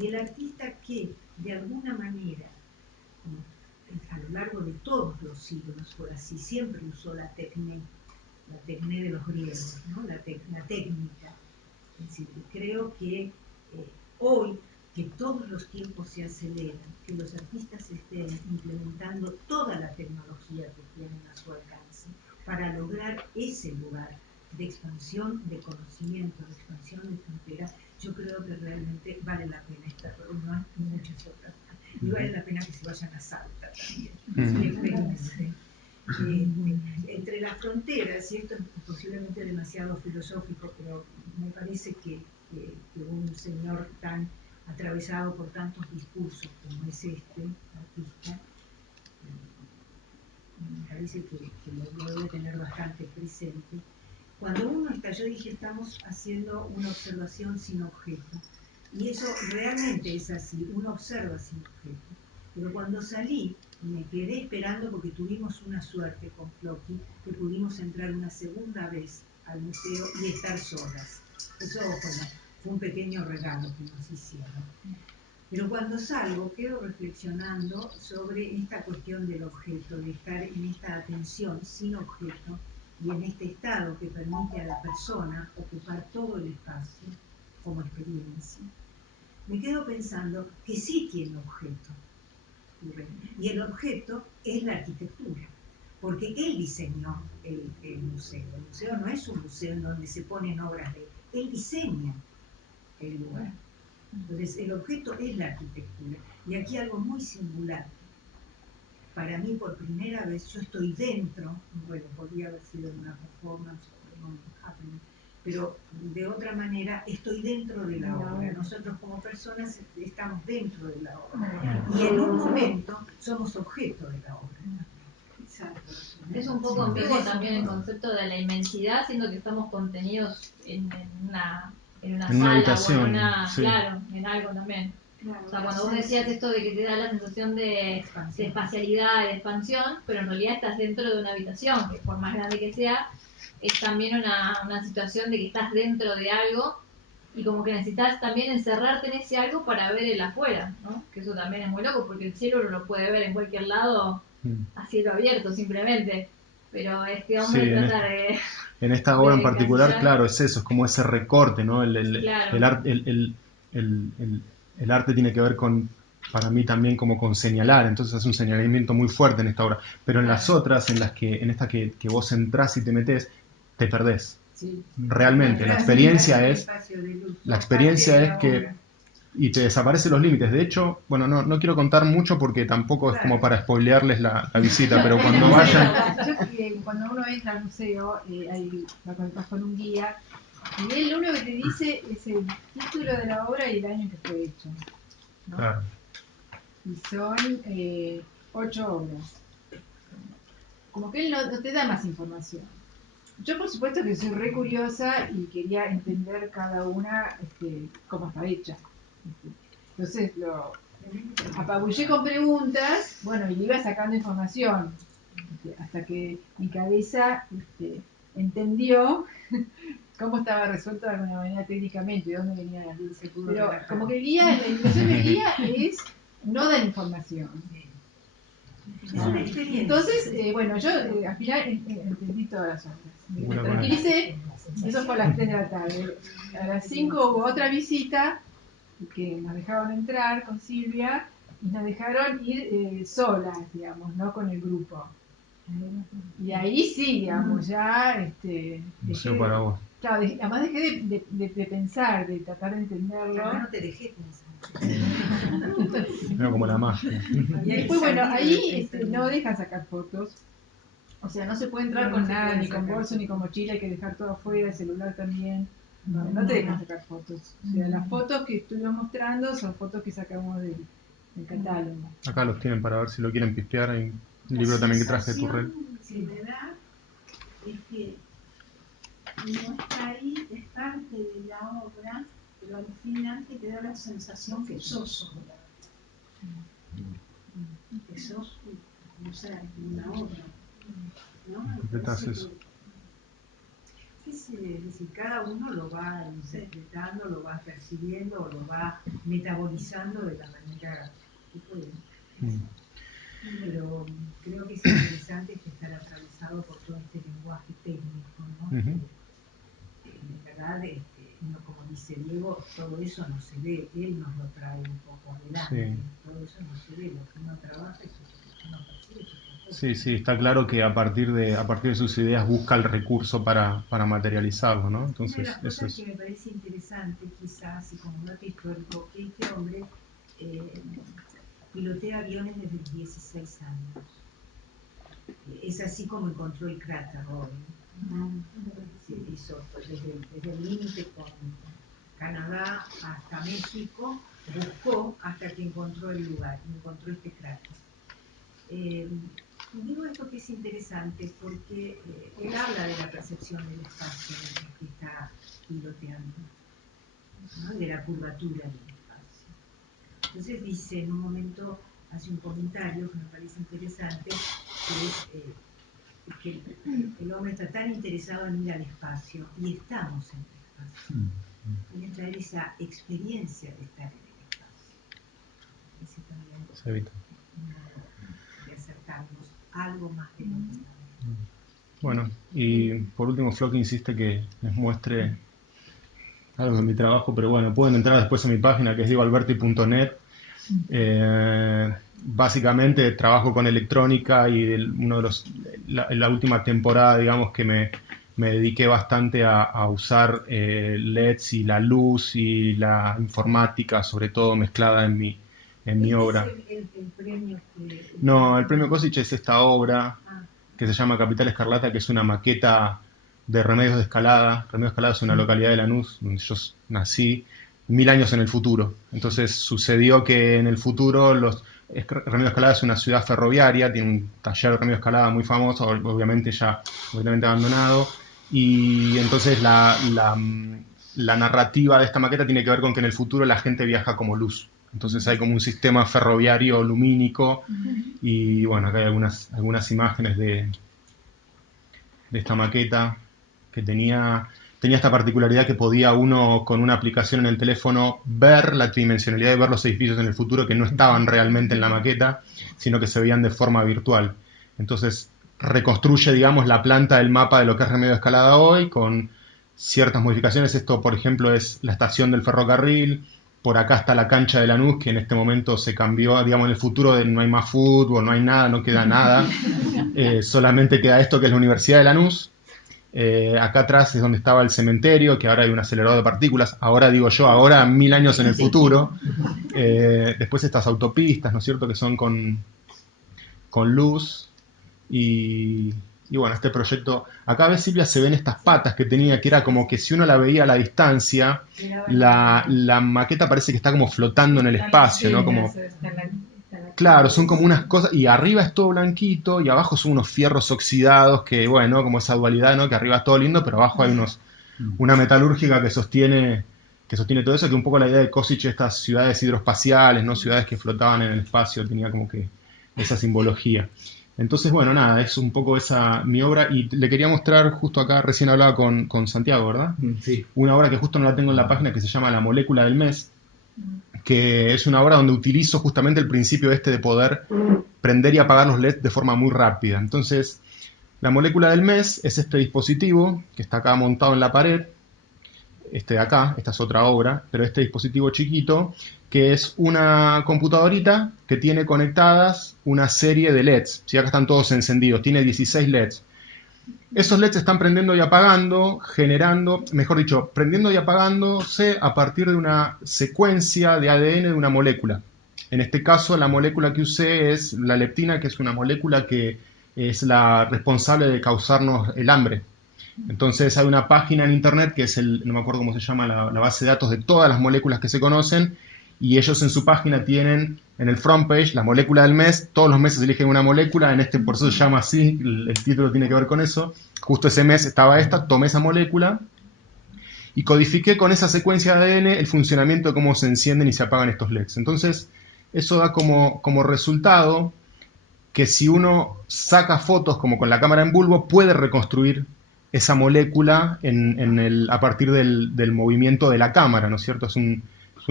Y el artista que, de alguna manera, a lo largo de todos los siglos, fue así, siempre usó la técnica de los griegos, ¿no? la técnica. Es decir, creo que hoy, que todos los tiempos se aceleran, que los artistas estén implementando toda la tecnología que tienen a su alcance para lograr ese lugar de expansión de conocimiento, de expansión de fronteras, yo creo que realmente vale la pena esta reunión y muchas otras. Y vale la pena que se vayan a Salta también. Entre las fronteras, y esto es posiblemente demasiado filosófico, pero me parece que un señor tan atravesado por tantos discursos como es este artista, me parece que lo debe tener bastante presente. Cuando uno está, yo dije, estamos haciendo una observación sin objeto, y eso realmente es así, uno observa sin objeto. Pero cuando salí, me quedé esperando porque tuvimos una suerte con Floki, que pudimos entrar una segunda vez al museo y estar solas. Eso fue un pequeño regalo que nos hicieron. Pero cuando salgo, quedo reflexionando sobre esta cuestión del objeto, de estar en esta atención sin objeto y en este estado que permite a la persona ocupar todo el espacio como experiencia. Me quedo pensando que sí tiene objeto. Y el objeto es la arquitectura, porque él diseñó el museo. El museo no es un museo en donde se ponen obras de él, él diseña el lugar. Entonces, el objeto es la arquitectura. Y aquí algo muy singular. Para mí, por primera vez, yo estoy dentro, bueno, podría haber sido en una performance o en un happening, pero de otra manera estoy dentro de la obra. Nosotros como personas estamos dentro de la obra. Y en un momento somos objeto de la obra. Exacto. Es un poco ambiguo también el concepto de la inmensidad, siendo que estamos contenidos en una sala habitación, o en una, sí. Claro, en algo también. Claro, o sea, cuando vos decías esto de que te da la sensación de espacialidad, de expansión, pero en realidad estás dentro de una habitación, que por más grande que sea, es también una situación de que estás dentro de algo y como que necesitas también encerrarte en ese algo para ver el afuera, ¿no? Que eso también es muy loco, porque el cielo uno lo puede ver en cualquier lado a cielo abierto simplemente, pero este hombre trata de... En esta obra en particular, encasillar. claro, es eso, es como ese recorte, ¿no? Claro. El arte tiene que ver con, para mí también, como con señalar, entonces es un señalamiento muy fuerte en esta obra, pero en las otras, en esta que vos entrás y te metés, te perdés. Sí. Realmente, la experiencia es que y te desaparecen los límites. De hecho, bueno, no quiero contar mucho porque tampoco es como para spoilearles la visita, pero cuando vayan... Cuando uno entra al museo, vas con un guía, y él lo único que te dice es el título de la obra y el año que fue hecho, ¿no? Claro. Y son 8 obras. Como que él no te da más información. Yo por supuesto que soy re curiosa y quería entender cada una cómo está hecha. Entonces lo apabullé con preguntas, bueno, y le iba sacando información, hasta que mi cabeza entendió cómo estaba resuelto de alguna manera técnicamente, de dónde venían las luces. Pero como que la intención del guía es no dar información. ¿No? Entonces, bueno, yo al final entendí todas las obras. Tranquilicé, eso fue a las 3 de la tarde. A las 5 hubo otra visita que nos dejaron entrar con Silvia y nos dejaron ir solas, digamos, no con el grupo. Y ahí sí, digamos, ya Museo para vos. Claro, además dejé de pensar, de tratar de entenderlo. No te dejé pensar. Era como la magia. Y después, bueno, ahí no dejan sacar fotos. O sea, no se puede entrar con nada, ni con bolso, ni con mochila, hay que dejar todo afuera, el celular también. No te dejan sacar fotos. O sea, las fotos que estuvimos mostrando son fotos que sacamos del catálogo. Acá los tienen para ver si lo quieren pispear. Hay un libro también que traje de Turrell. Que me da es que no está ahí, es parte de la obra, pero al final te da la sensación que sos obra. Que sos, o sea, una obra. ¿No? Interpretas eso. Es decir, cada uno lo va interpretando, lo va percibiendo, lo va metabolizando de la manera que puede. Pero creo que es interesante que estar atravesado por todo este lenguaje técnico, ¿no? En verdad, uno, como dice Diego, todo eso no se ve, él nos lo trae un poco adelante, todo eso no se ve, lo que uno trabaja es lo que uno percibe. Sí, está claro que a partir de sus ideas busca el recurso para materializarlo, ¿no? Entonces, una de las eso cosas es. que me parece interesante, quizás, y como dato histórico, que este hombre pilotea aviones desde los 16 años. Es así como encontró el cráter Robin. Se hizo desde el límite con Canadá hasta México, buscó hasta que encontró el lugar, encontró este cráter. Digo esto que es interesante porque él habla de la percepción del espacio en el que está piloteando, ¿no? De la curvatura del espacio. Entonces dice, en un momento, hace un comentario que me parece interesante, que es que el hombre está tan interesado en ir al espacio, y estamos en el espacio, y en traer esa experiencia de estar en el espacio. Ese también Se evita. De acercarnos algo más de lo que está. Bueno, y por último, Flock insiste que les muestre algo de mi trabajo, pero bueno, pueden entrar después a mi página, que es diegoalberti.net. Básicamente trabajo con electrónica y la última temporada, digamos, que me dediqué bastante a usar LEDs y la luz y la informática, sobre todo mezclada en mi obra. ¿El premio No, el premio Kosic es esta obra que se llama Capital Escarlata, que es una maqueta de Remedios de Escalada. Remedios de Escalada es una localidad de Lanús, donde yo nací, 1000 años en el futuro. Entonces sucedió que en el futuro Remedios de Escalada es una ciudad ferroviaria, tiene un taller de Remedios de Escalada muy famoso, obviamente ya completamente abandonado, y entonces la narrativa de esta maqueta tiene que ver con que en el futuro la gente viaja como luz. Entonces hay como un sistema ferroviario lumínico, y bueno, acá hay algunas imágenes de esta maqueta que tenía esta particularidad que podía uno con una aplicación en el teléfono ver la tridimensionalidad de ver los edificios en el futuro que no estaban realmente en la maqueta, sino que se veían de forma virtual. Entonces reconstruye, digamos, la planta del mapa de lo que es Remedios de Escalada hoy, con ciertas modificaciones. Esto, por ejemplo, es la estación del ferrocarril. Por acá está la cancha de Lanús, que en este momento se cambió, digamos, en el futuro no hay más fútbol, no hay nada, no queda nada. Solamente queda esto que es la Universidad de Lanús. Acá atrás es donde estaba el cementerio, que ahora hay un acelerador de partículas. Ahora digo yo, ahora 1000 años en el futuro. Después estas autopistas, ¿no es cierto?, que son con luz. Y bueno, este proyecto, acá ves, Silvia, se ven estas patas que tenía, que era como que si uno la veía a la distancia, la maqueta parece que está como flotando en el espacio, ¿no? Como, claro, son como unas cosas, y arriba es todo blanquito, y abajo son unos fierros oxidados, que bueno, como esa dualidad, ¿no? Que arriba es todo lindo, pero abajo hay una metalúrgica que sostiene todo eso, que un poco la idea de Kosic, estas ciudades hidroespaciales, ¿no? Ciudades que flotaban en el espacio, tenía como que esa simbología. Entonces, bueno, nada, es un poco esa mi obra, y le quería mostrar justo acá, recién hablaba con Santiago, ¿verdad? Sí. Una obra que justo no la tengo en la página, que se llama La molécula del mes, que es una obra donde utilizo justamente el principio de poder prender y apagar los LEDs de forma muy rápida. Entonces, La molécula del mes es este dispositivo que está acá montado en la pared, este de acá, esta es otra obra, pero este dispositivo chiquito, que es una computadorita que tiene conectadas una serie de LEDs. ¿Sí? Acá están todos encendidos, tiene 16 LEDs. Esos LEDs están prendiendo y apagando, generando, mejor dicho, prendiendo y apagándose a partir de una secuencia de ADN de una molécula. En este caso, la molécula que usé es la leptina, que es una molécula que es la responsable de causarnos el hambre. Entonces hay una página en internet que es no me acuerdo cómo se llama, la base de datos de todas las moléculas que se conocen, y ellos en su página tienen en el front page la molécula del mes. Todos los meses eligen una molécula, en este por eso se llama así, el título tiene que ver con eso. Justo ese mes estaba esta, tomé esa molécula y codifiqué con esa secuencia de ADN el funcionamiento de cómo se encienden y se apagan estos LEDs. Entonces eso da como resultado que si uno saca fotos como con la cámara en bulbo, puede reconstruir esa molécula a partir del movimiento de la cámara, ¿no es cierto? Es un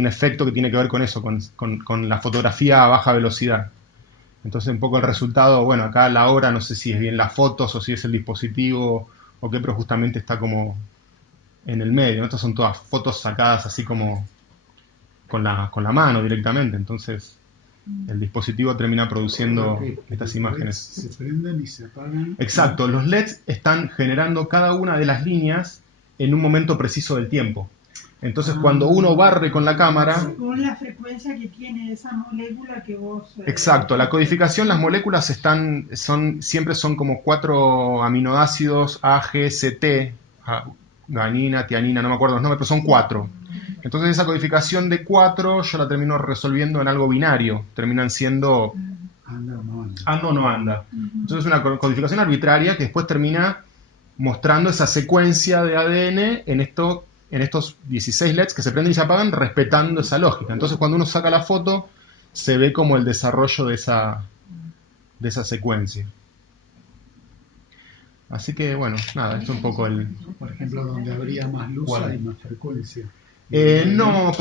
efecto que tiene que ver con eso, con la fotografía a baja velocidad. Entonces un poco el resultado, bueno, acá la hora, no sé si es bien las fotos o si es el dispositivo o qué, pero justamente está como en el medio, ¿no? Estas son todas fotos sacadas así como con la mano directamente, entonces el dispositivo termina produciendo estas imágenes. Se prenden y se apagan. Exacto, los LEDs están generando cada una de las líneas en un momento preciso del tiempo. Entonces cuando uno barre con la cámara... Según la frecuencia que tiene esa molécula que vos... Exacto, la codificación, las moléculas siempre son como 4 aminoácidos A, G, C, T, guanina, tianina, no me acuerdo los nombres, pero son 4. Entonces esa codificación de 4 yo la termino resolviendo en algo binario, terminan siendo anda o no anda. Entonces es una codificación arbitraria que después termina mostrando esa secuencia de ADN en estos 16 LEDs que se prenden y se apagan respetando esa lógica. Entonces cuando uno saca la foto se ve como el desarrollo de esa secuencia. Así que bueno, nada, esto es un poco el... Por ejemplo, donde habría más luz hay más frecuencia. No,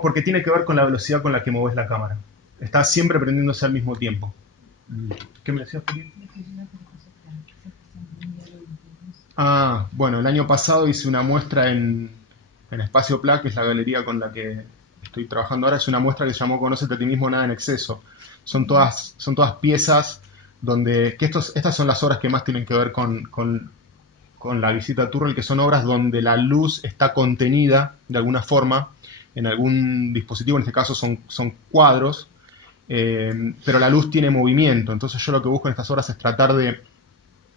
porque tiene que ver con la velocidad con la que mueves la cámara. Está siempre prendiéndose al mismo tiempo. ¿Qué me decías, Felipe? Bueno, el año pasado hice una muestra en Espacio Pla, que es la galería con la que estoy trabajando ahora. Es una muestra que se llamó Conócete a ti mismo, nada en exceso. Son todas piezas donde... estas son las obras que más tienen que ver con la visita a Turrell, que son obras donde la luz está contenida de alguna forma en algún dispositivo. En este caso son cuadros, pero la luz tiene movimiento. Entonces yo lo que busco en estas obras es tratar de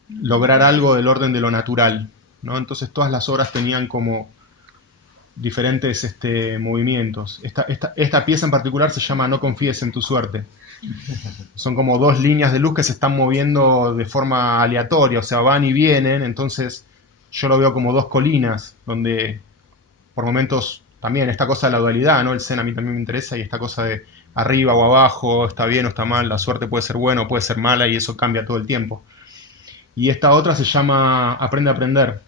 lograr algo del orden de lo natural, ¿no? Entonces todas las obras tenían como diferentes movimientos. Esta pieza en particular se llama No confíes en tu suerte. Son como 2 líneas de luz que se están moviendo de forma aleatoria, o sea, van y vienen. Entonces yo lo veo como 2 colinas, donde por momentos también esta cosa de la dualidad, ¿no? El Zen a mí también me interesa, y esta cosa de arriba o abajo, está bien o está mal, la suerte puede ser buena o puede ser mala, y eso cambia todo el tiempo. Y esta otra se llama Aprende a aprender,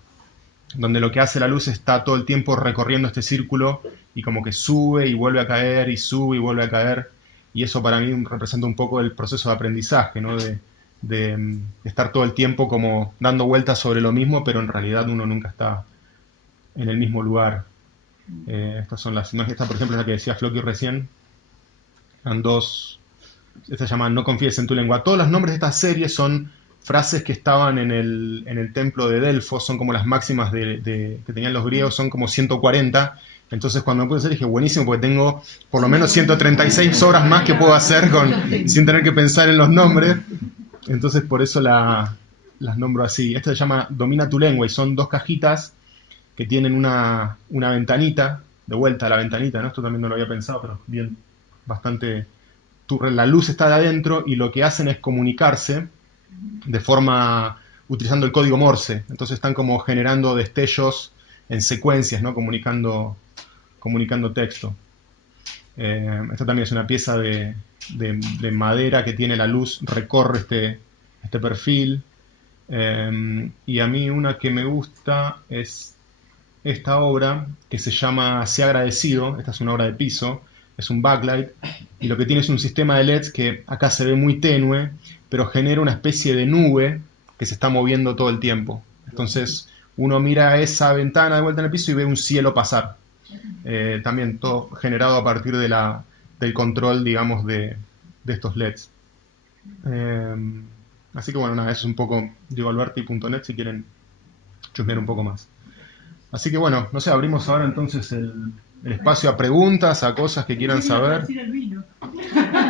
donde lo que hace la luz está todo el tiempo recorriendo este círculo y como que sube y vuelve a caer y sube y vuelve a caer, y eso para mí representa un poco el proceso de aprendizaje, ¿no? De estar todo el tiempo como dando vueltas sobre lo mismo, pero en realidad uno nunca está en el mismo lugar. Estas son las imágenes. Esta, por ejemplo, es la que decía Floki recién. Eran 2. Esta se llama No confíes en tu lengua. Todos los nombres de esta serie son frases que estaban en el templo de Delfos, son como las máximas que tenían los griegos, son como 140. Entonces cuando me puse a hacer dije, buenísimo, porque tengo por lo menos 136 obras más que puedo hacer sin tener que pensar en los nombres. Entonces por eso las nombro así. Esta se llama Domina tu lengua, y son 2 cajitas que tienen una ventanita, de vuelta a la ventanita, ¿no? Esto también no lo había pensado, pero bien, bastante... La luz está de adentro y lo que hacen es comunicarse de forma, utilizando el código Morse. Entonces están como generando destellos en secuencias, ¿no? Comunicando texto. Esta también es una pieza de madera que tiene la luz, recorre este perfil. Y a mí una que me gusta es esta obra que se llama Sé agradecido. Esta es una obra de piso es un backlight, y lo que tiene es un sistema de LEDs que acá se ve muy tenue, pero genera una especie de nube que se está moviendo todo el tiempo. Entonces uno mira esa ventana de vuelta en el piso y ve un cielo pasar. También todo generado a partir del control, digamos, de estos LEDs. Así que bueno, nada, eso es un poco digoalberti.net si quieren chusmear un poco más. Así que bueno, no sé, abrimos ahora entonces el espacio a preguntas, a cosas que quieran saber.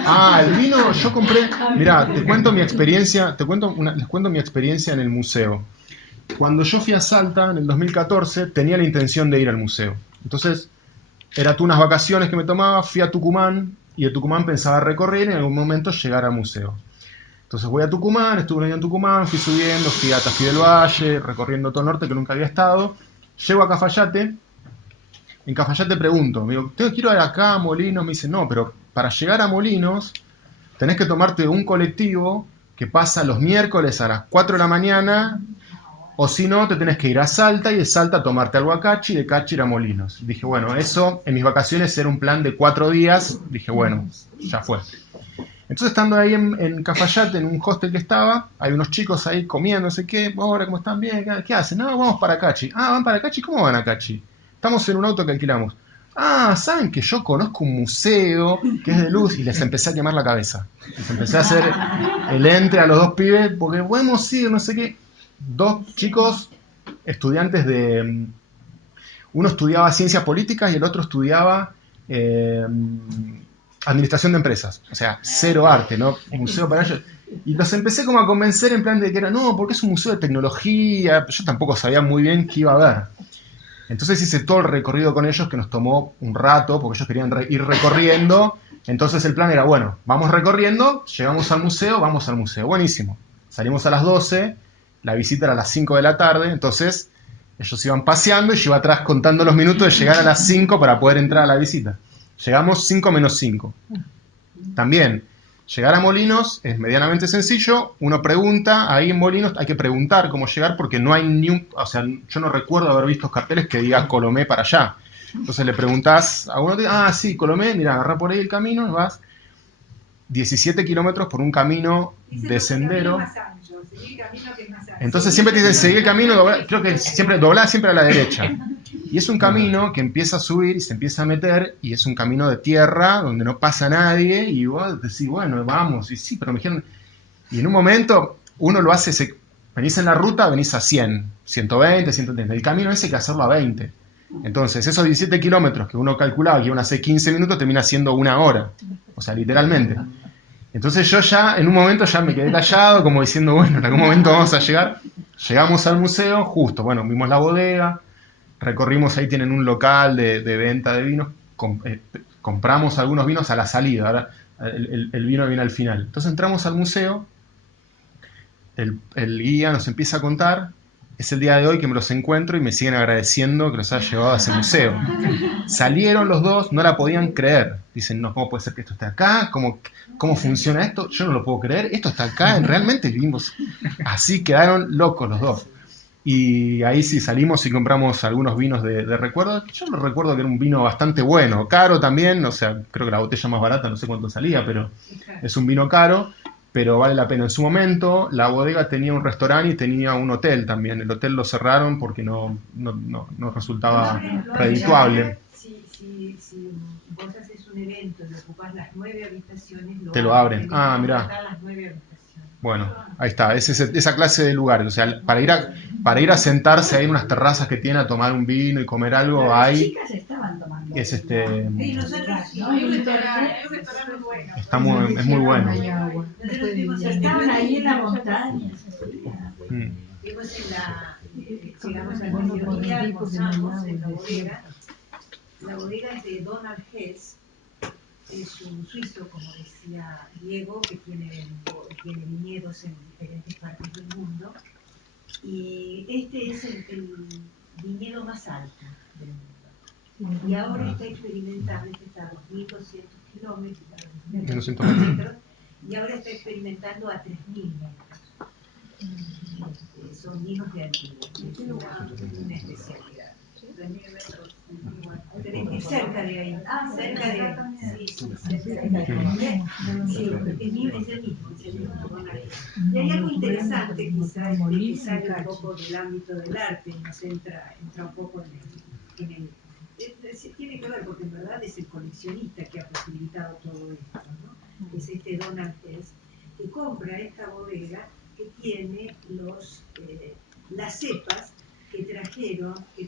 Ah, el vino, yo compré, mirá, te cuento mi experiencia, les cuento mi experiencia en el museo. Cuando yo fui a Salta en el 2014, tenía la intención de ir al museo. Entonces, eran unas vacaciones que me tomaba, fui a Tucumán, y de Tucumán pensaba recorrer y en algún momento llegar al museo. Entonces voy a Tucumán, estuve un año en Tucumán, fui subiendo, fui a Tafí del Valle, recorriendo todo el norte que nunca había estado. Llego a Cafayate, en Cafayate pregunto, me digo, quiero ir acá a Molinos, me dice, no, pero para llegar a Molinos tenés que tomarte un colectivo que pasa los miércoles a las 4 de la mañana, o si no, te tenés que ir a Salta y de Salta tomarte algo a Cachi y de Cachi ir a Molinos. Dije, bueno, eso en mis vacaciones era un plan de 4 días, dije, bueno, ya fue. Entonces estando ahí en Cafayate, en un hostel que estaba, hay unos chicos ahí comiendo, no sé qué, hola, ¿cómo están? Bien, ¿qué hacen? No, vamos para Cachi. Ah, ¿van para Cachi? ¿Cómo van a Cachi? Estamos en un auto que alquilamos. Ah, ¿saben que yo conozco un museo que es de luz? Y les empecé a quemar la cabeza. Les empecé a hacer el entre a los dos pibes, porque podemos ir, no sé qué. Dos chicos estudiantes de... Uno estudiaba ciencias políticas y el otro estudiaba administración de empresas. O sea, cero arte, ¿no? Un museo para ellos. Y los empecé como a convencer en plan de que era, no, porque es un museo de tecnología. Yo tampoco sabía muy bien qué iba a ver. Entonces hice todo el recorrido con ellos, que nos tomó un rato, porque ellos querían ir recorriendo. Entonces el plan era, bueno, vamos recorriendo, llegamos al museo, vamos al museo. Buenísimo. Salimos a las 12, la visita era a las 5 de la tarde, entonces ellos iban paseando y yo iba atrás contando los minutos de llegar a las 5 para poder entrar a la visita. Llegamos 5 menos 5. También, llegar a Molinos es medianamente sencillo. Uno pregunta, ahí en Molinos hay que preguntar cómo llegar porque no hay ni un... O sea, yo no recuerdo haber visto carteles que diga Colomé para allá. Entonces le preguntás a uno, sí, Colomé, mira, agarrá por ahí el camino y vas 17 kilómetros por un camino de sendero. Entonces siempre te dicen, seguir el camino, creo que siempre doblá siempre a la derecha. Y es un camino que empieza a subir y se empieza a meter, y es un camino de tierra donde no pasa nadie, y vos decís, bueno, vamos, y sí, pero me dijeron... Y en un momento uno lo hace, venís en la ruta, venís a 100, 120, 130. El camino ese hay que hacerlo a 20. Entonces, esos 17 kilómetros que uno calculaba que iban a ser 15 minutos, termina siendo 1 hora. O sea, literalmente. Entonces yo ya, en un momento ya me quedé callado, como diciendo, bueno, en algún momento vamos a llegar. Llegamos al museo, justo, bueno, vimos la bodega, recorrimos, ahí tienen un local de venta de vinos, compramos algunos vinos a la salida, ahora el vino viene al final. Entonces entramos al museo, el guía nos empieza a contar, es el día de hoy que me los encuentro y me siguen agradeciendo que los haya llevado a ese museo. Salieron los dos, no la podían creer. Dicen, no, ¿cómo puede ser que esto esté acá? ¿Cómo funciona esto? Yo no lo puedo creer, esto está acá, realmente vivimos. Así quedaron locos los dos. Y ahí sí salimos y compramos algunos vinos de recuerdo. Yo lo recuerdo que era un vino bastante bueno, caro también, o sea, creo que la botella más barata no sé cuánto salía, pero es un vino caro, pero vale la pena. En su momento la bodega tenía un restaurante y tenía un hotel también. El hotel lo cerraron porque no resultaba redituable. Si vos haces un evento y ocupás las 9 habitaciones, te lo abren. Ah, mirá. Las 9 habitaciones. Bueno, ahí está, es esa clase de lugares. O sea, para ir a sentarse ahí en unas terrazas que tiene a tomar un vino y comer algo, pero hay... Las chicas estaban tomando. Es Y nosotros sí, hay un restaurante muy bueno. Es muy bueno. Estaban ahí en la montaña. Llegamos al mediodía, almorzamos en la bodega. La bodega es de Donald Hess, es un suizo, como decía Diego, que tiene viñedos en diferentes partes del mundo. Y este es el viñedo más alto del mundo. Y ahora está experimentando, está a 2.200 kilómetros, y ahora está experimentando a 3.000 metros. Son vinos de altura, es una especialidad. 3.000 metros. Cerca de ahí. Cerca de ahí. Sí, cerca de ahí. Sí, es el mismo Bonartés. Y hay algo interesante, quizá, que sale un poco del ámbito del arte y nos entra un poco en el tiene que ver porque en verdad es el coleccionista que ha posibilitado todo esto, ¿no? Es este Donald Hess que compra esta bodega que tiene las cepas que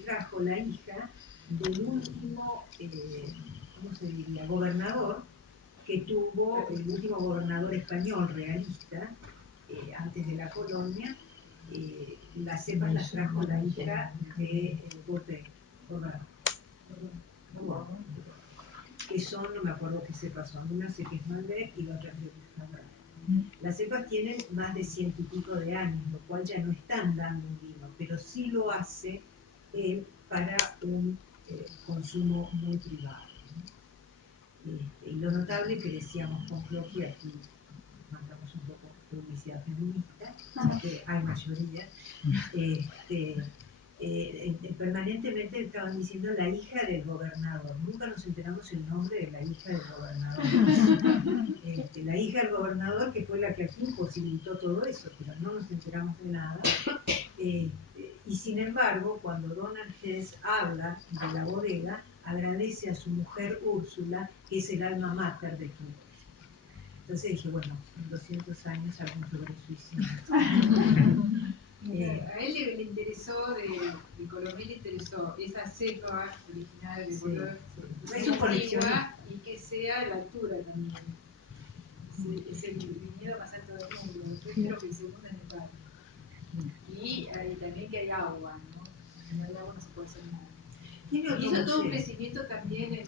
trajo la hija del último, ¿cómo se diría?, gobernador que tuvo, el último gobernador español realista, antes de la colonia. Las cepas las trajo la hija de Borbé, que son, no me acuerdo qué cepas son, una sé que es Malbec y la otra creo que es Cabernet. Las cepas tienen más de 100 y pico de años, lo cual ya no están dando un vino, pero sí lo hace él para un consumo muy privado. Y lo notable que decíamos con Floki, aquí mandamos un poco publicidad feminista, que hay mayoría, permanentemente estaban diciendo la hija del gobernador. Nunca nos enteramos el nombre de la hija del gobernador. La hija del gobernador, que fue la que aquí posibilitó todo eso, pero no nos enteramos de nada. Y sin embargo, cuando Donald Hess habla de la bodega, agradece a su mujer Úrsula, que es el alma mater de todo esto. Entonces dije, bueno, en 200 años algún sobre suicidio. A él le interesó, de Colombia le interesó esa cepa original de color antigua y que sea a la altura también. Es el viñedo más alto del mundo, después creo que el segundo es Nepal. Y también que hay agua, ¿no? Si no hay agua no se puede hacer nada. Y hizo todo un crecimiento también en el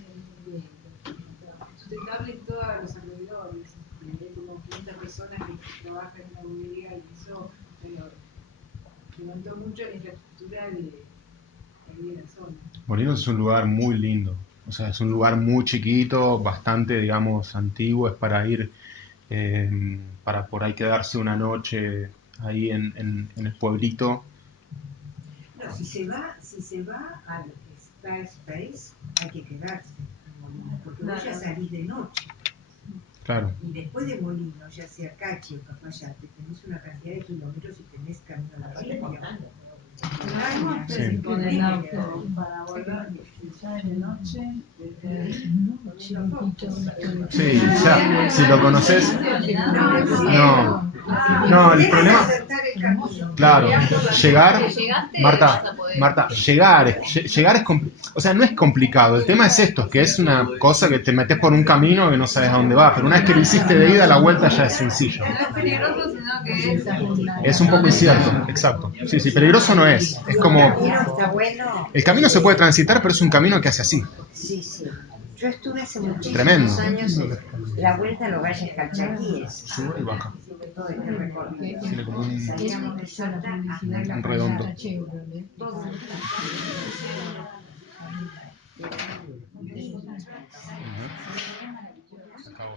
sustentable en todos los alrededores. Hay como 500 personas que trabajan en la bodega y eso levantó mucho la infraestructura de la zona. Molinos es un lugar muy lindo, o sea, es un lugar muy chiquito, bastante, digamos, antiguo, es para ir, para por ahí quedarse una noche ahí en el pueblito. No, si se va al Star Space, hay que quedarse en Molinos, porque vos ya salís de noche. Claro. Y después de Molinos, ya sea Cachi o Cafayate, tenés una cantidad de kilómetros y tenés camino a la India. Sí. Con el auto para volver ya de noche. Sí, ya, si lo conoces. No, el problema. Claro, llegar. Marta, llegar es o sea, no es complicado. El tema es esto, que es una cosa que te metes por un camino que no sabes a dónde va, pero una vez que lo hiciste de ida, la vuelta ya es sencillo. No es peligroso, sino que Es un poco incierto, exacto. Sí, sí, peligroso no es. Es como. El camino se puede transitar, pero es un camino que hace así. Sí, sí. Yo estuve hace muchísimos Tremendo. años en la vuelta a los Valles Calchaquíes. Sube y baja. Todo este recorrido. Tiene como Salíamos de Salta a un redondo. Acabó.